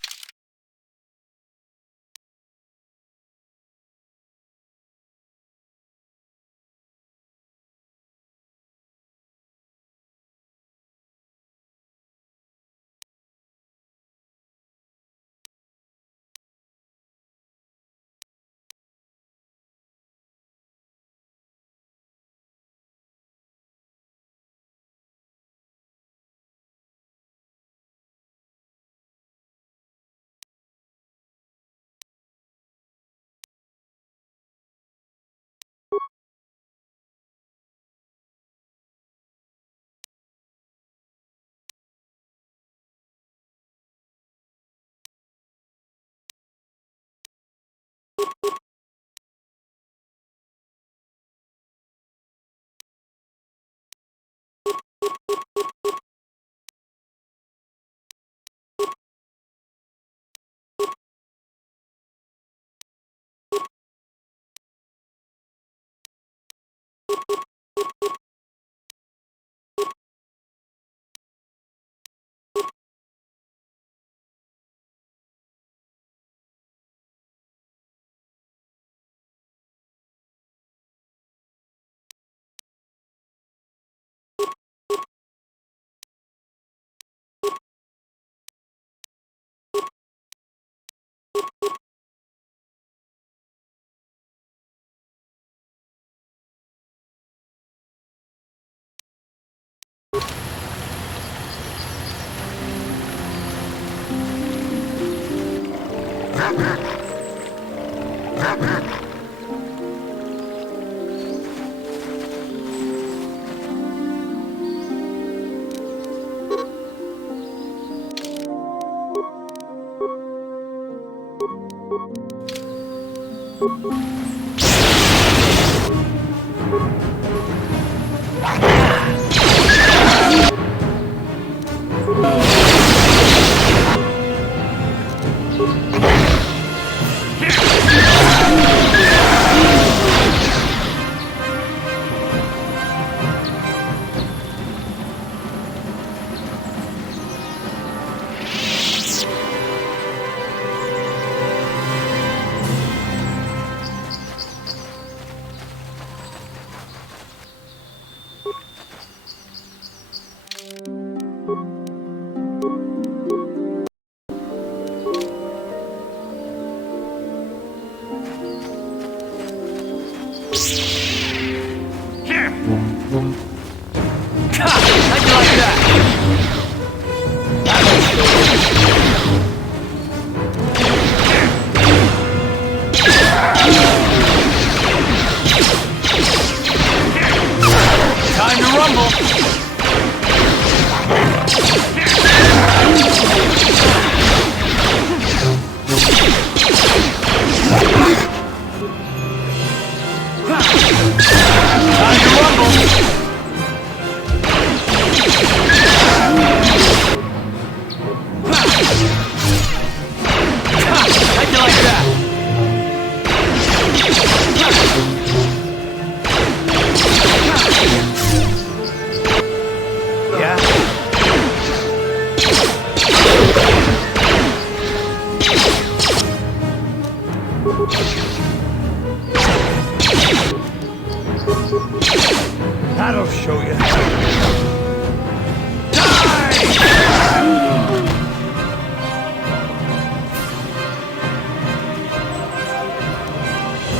That'll show you.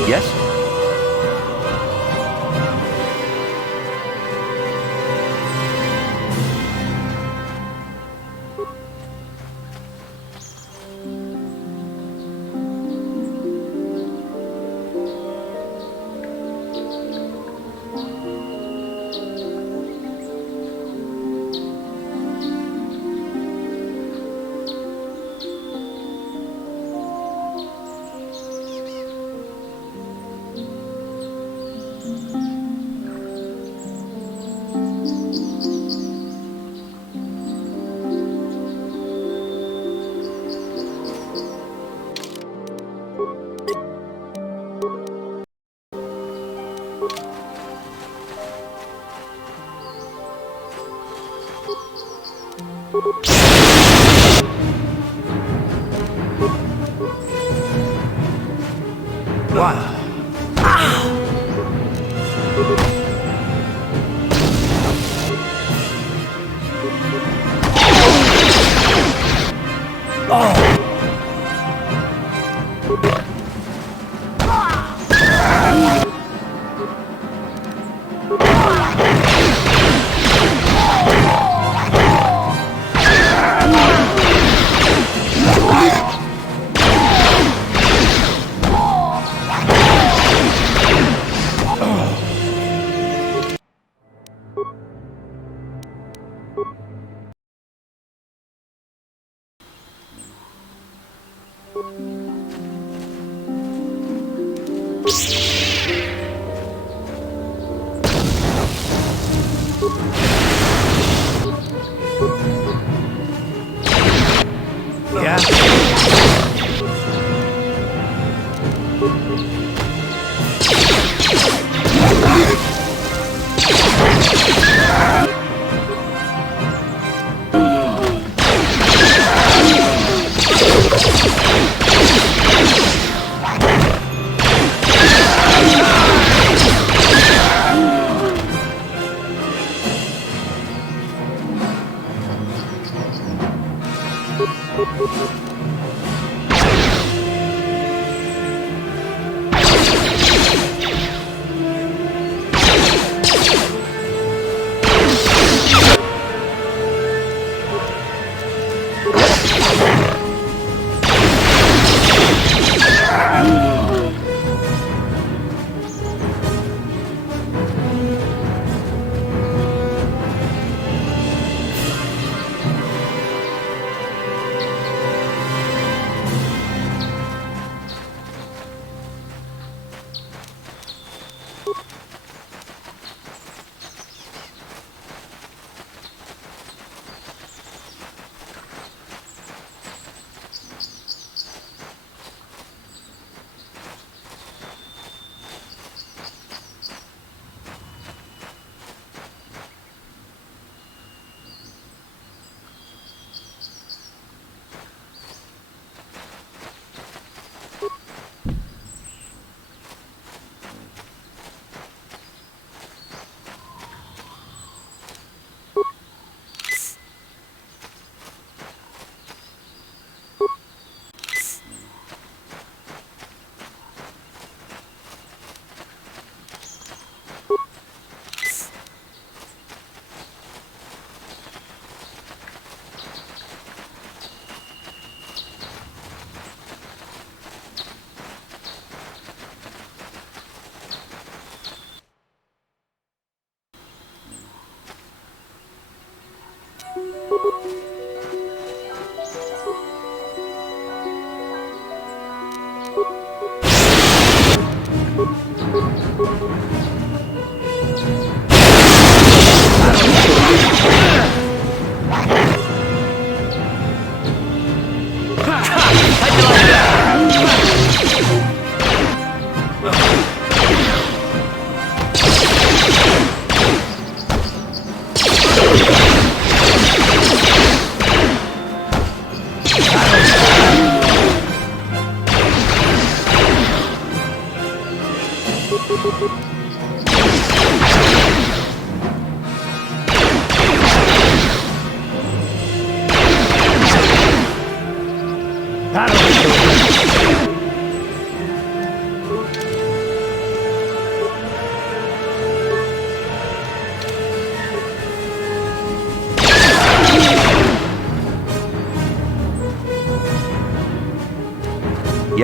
Yes?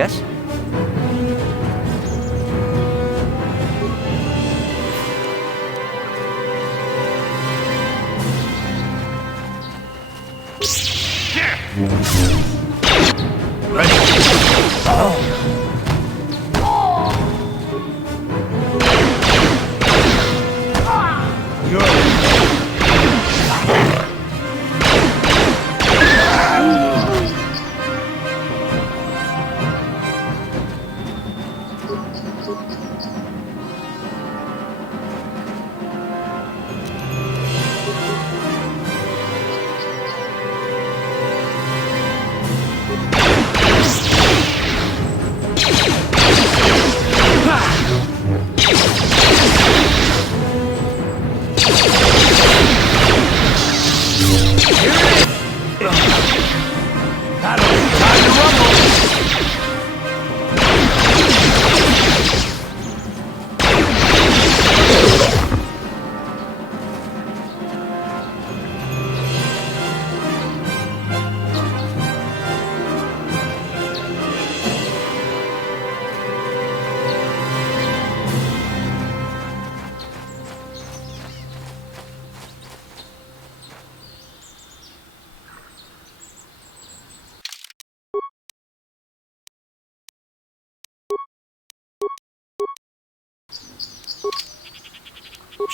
Yes? Ready? Oh.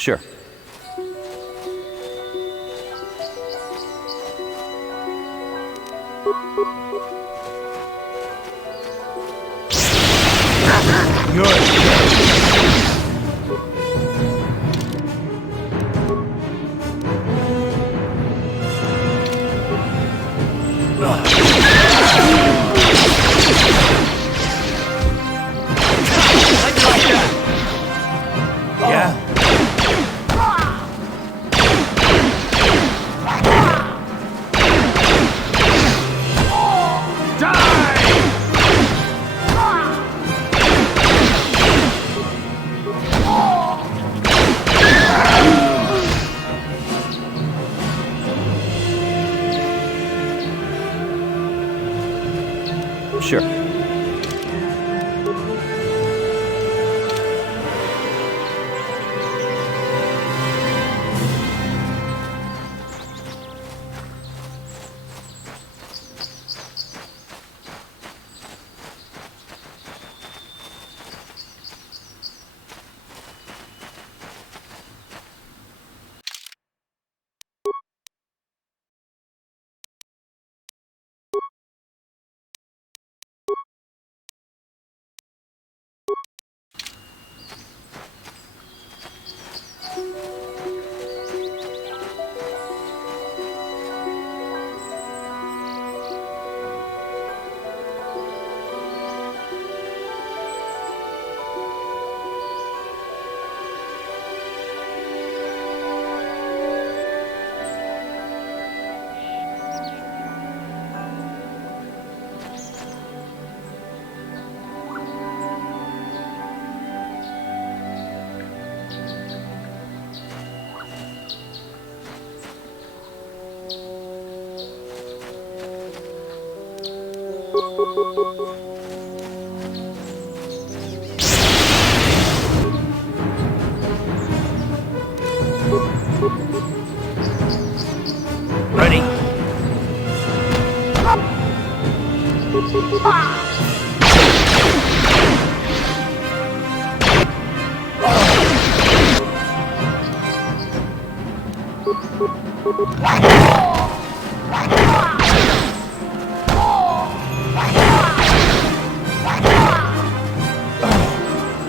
Sure. Sure. Ready? Wow.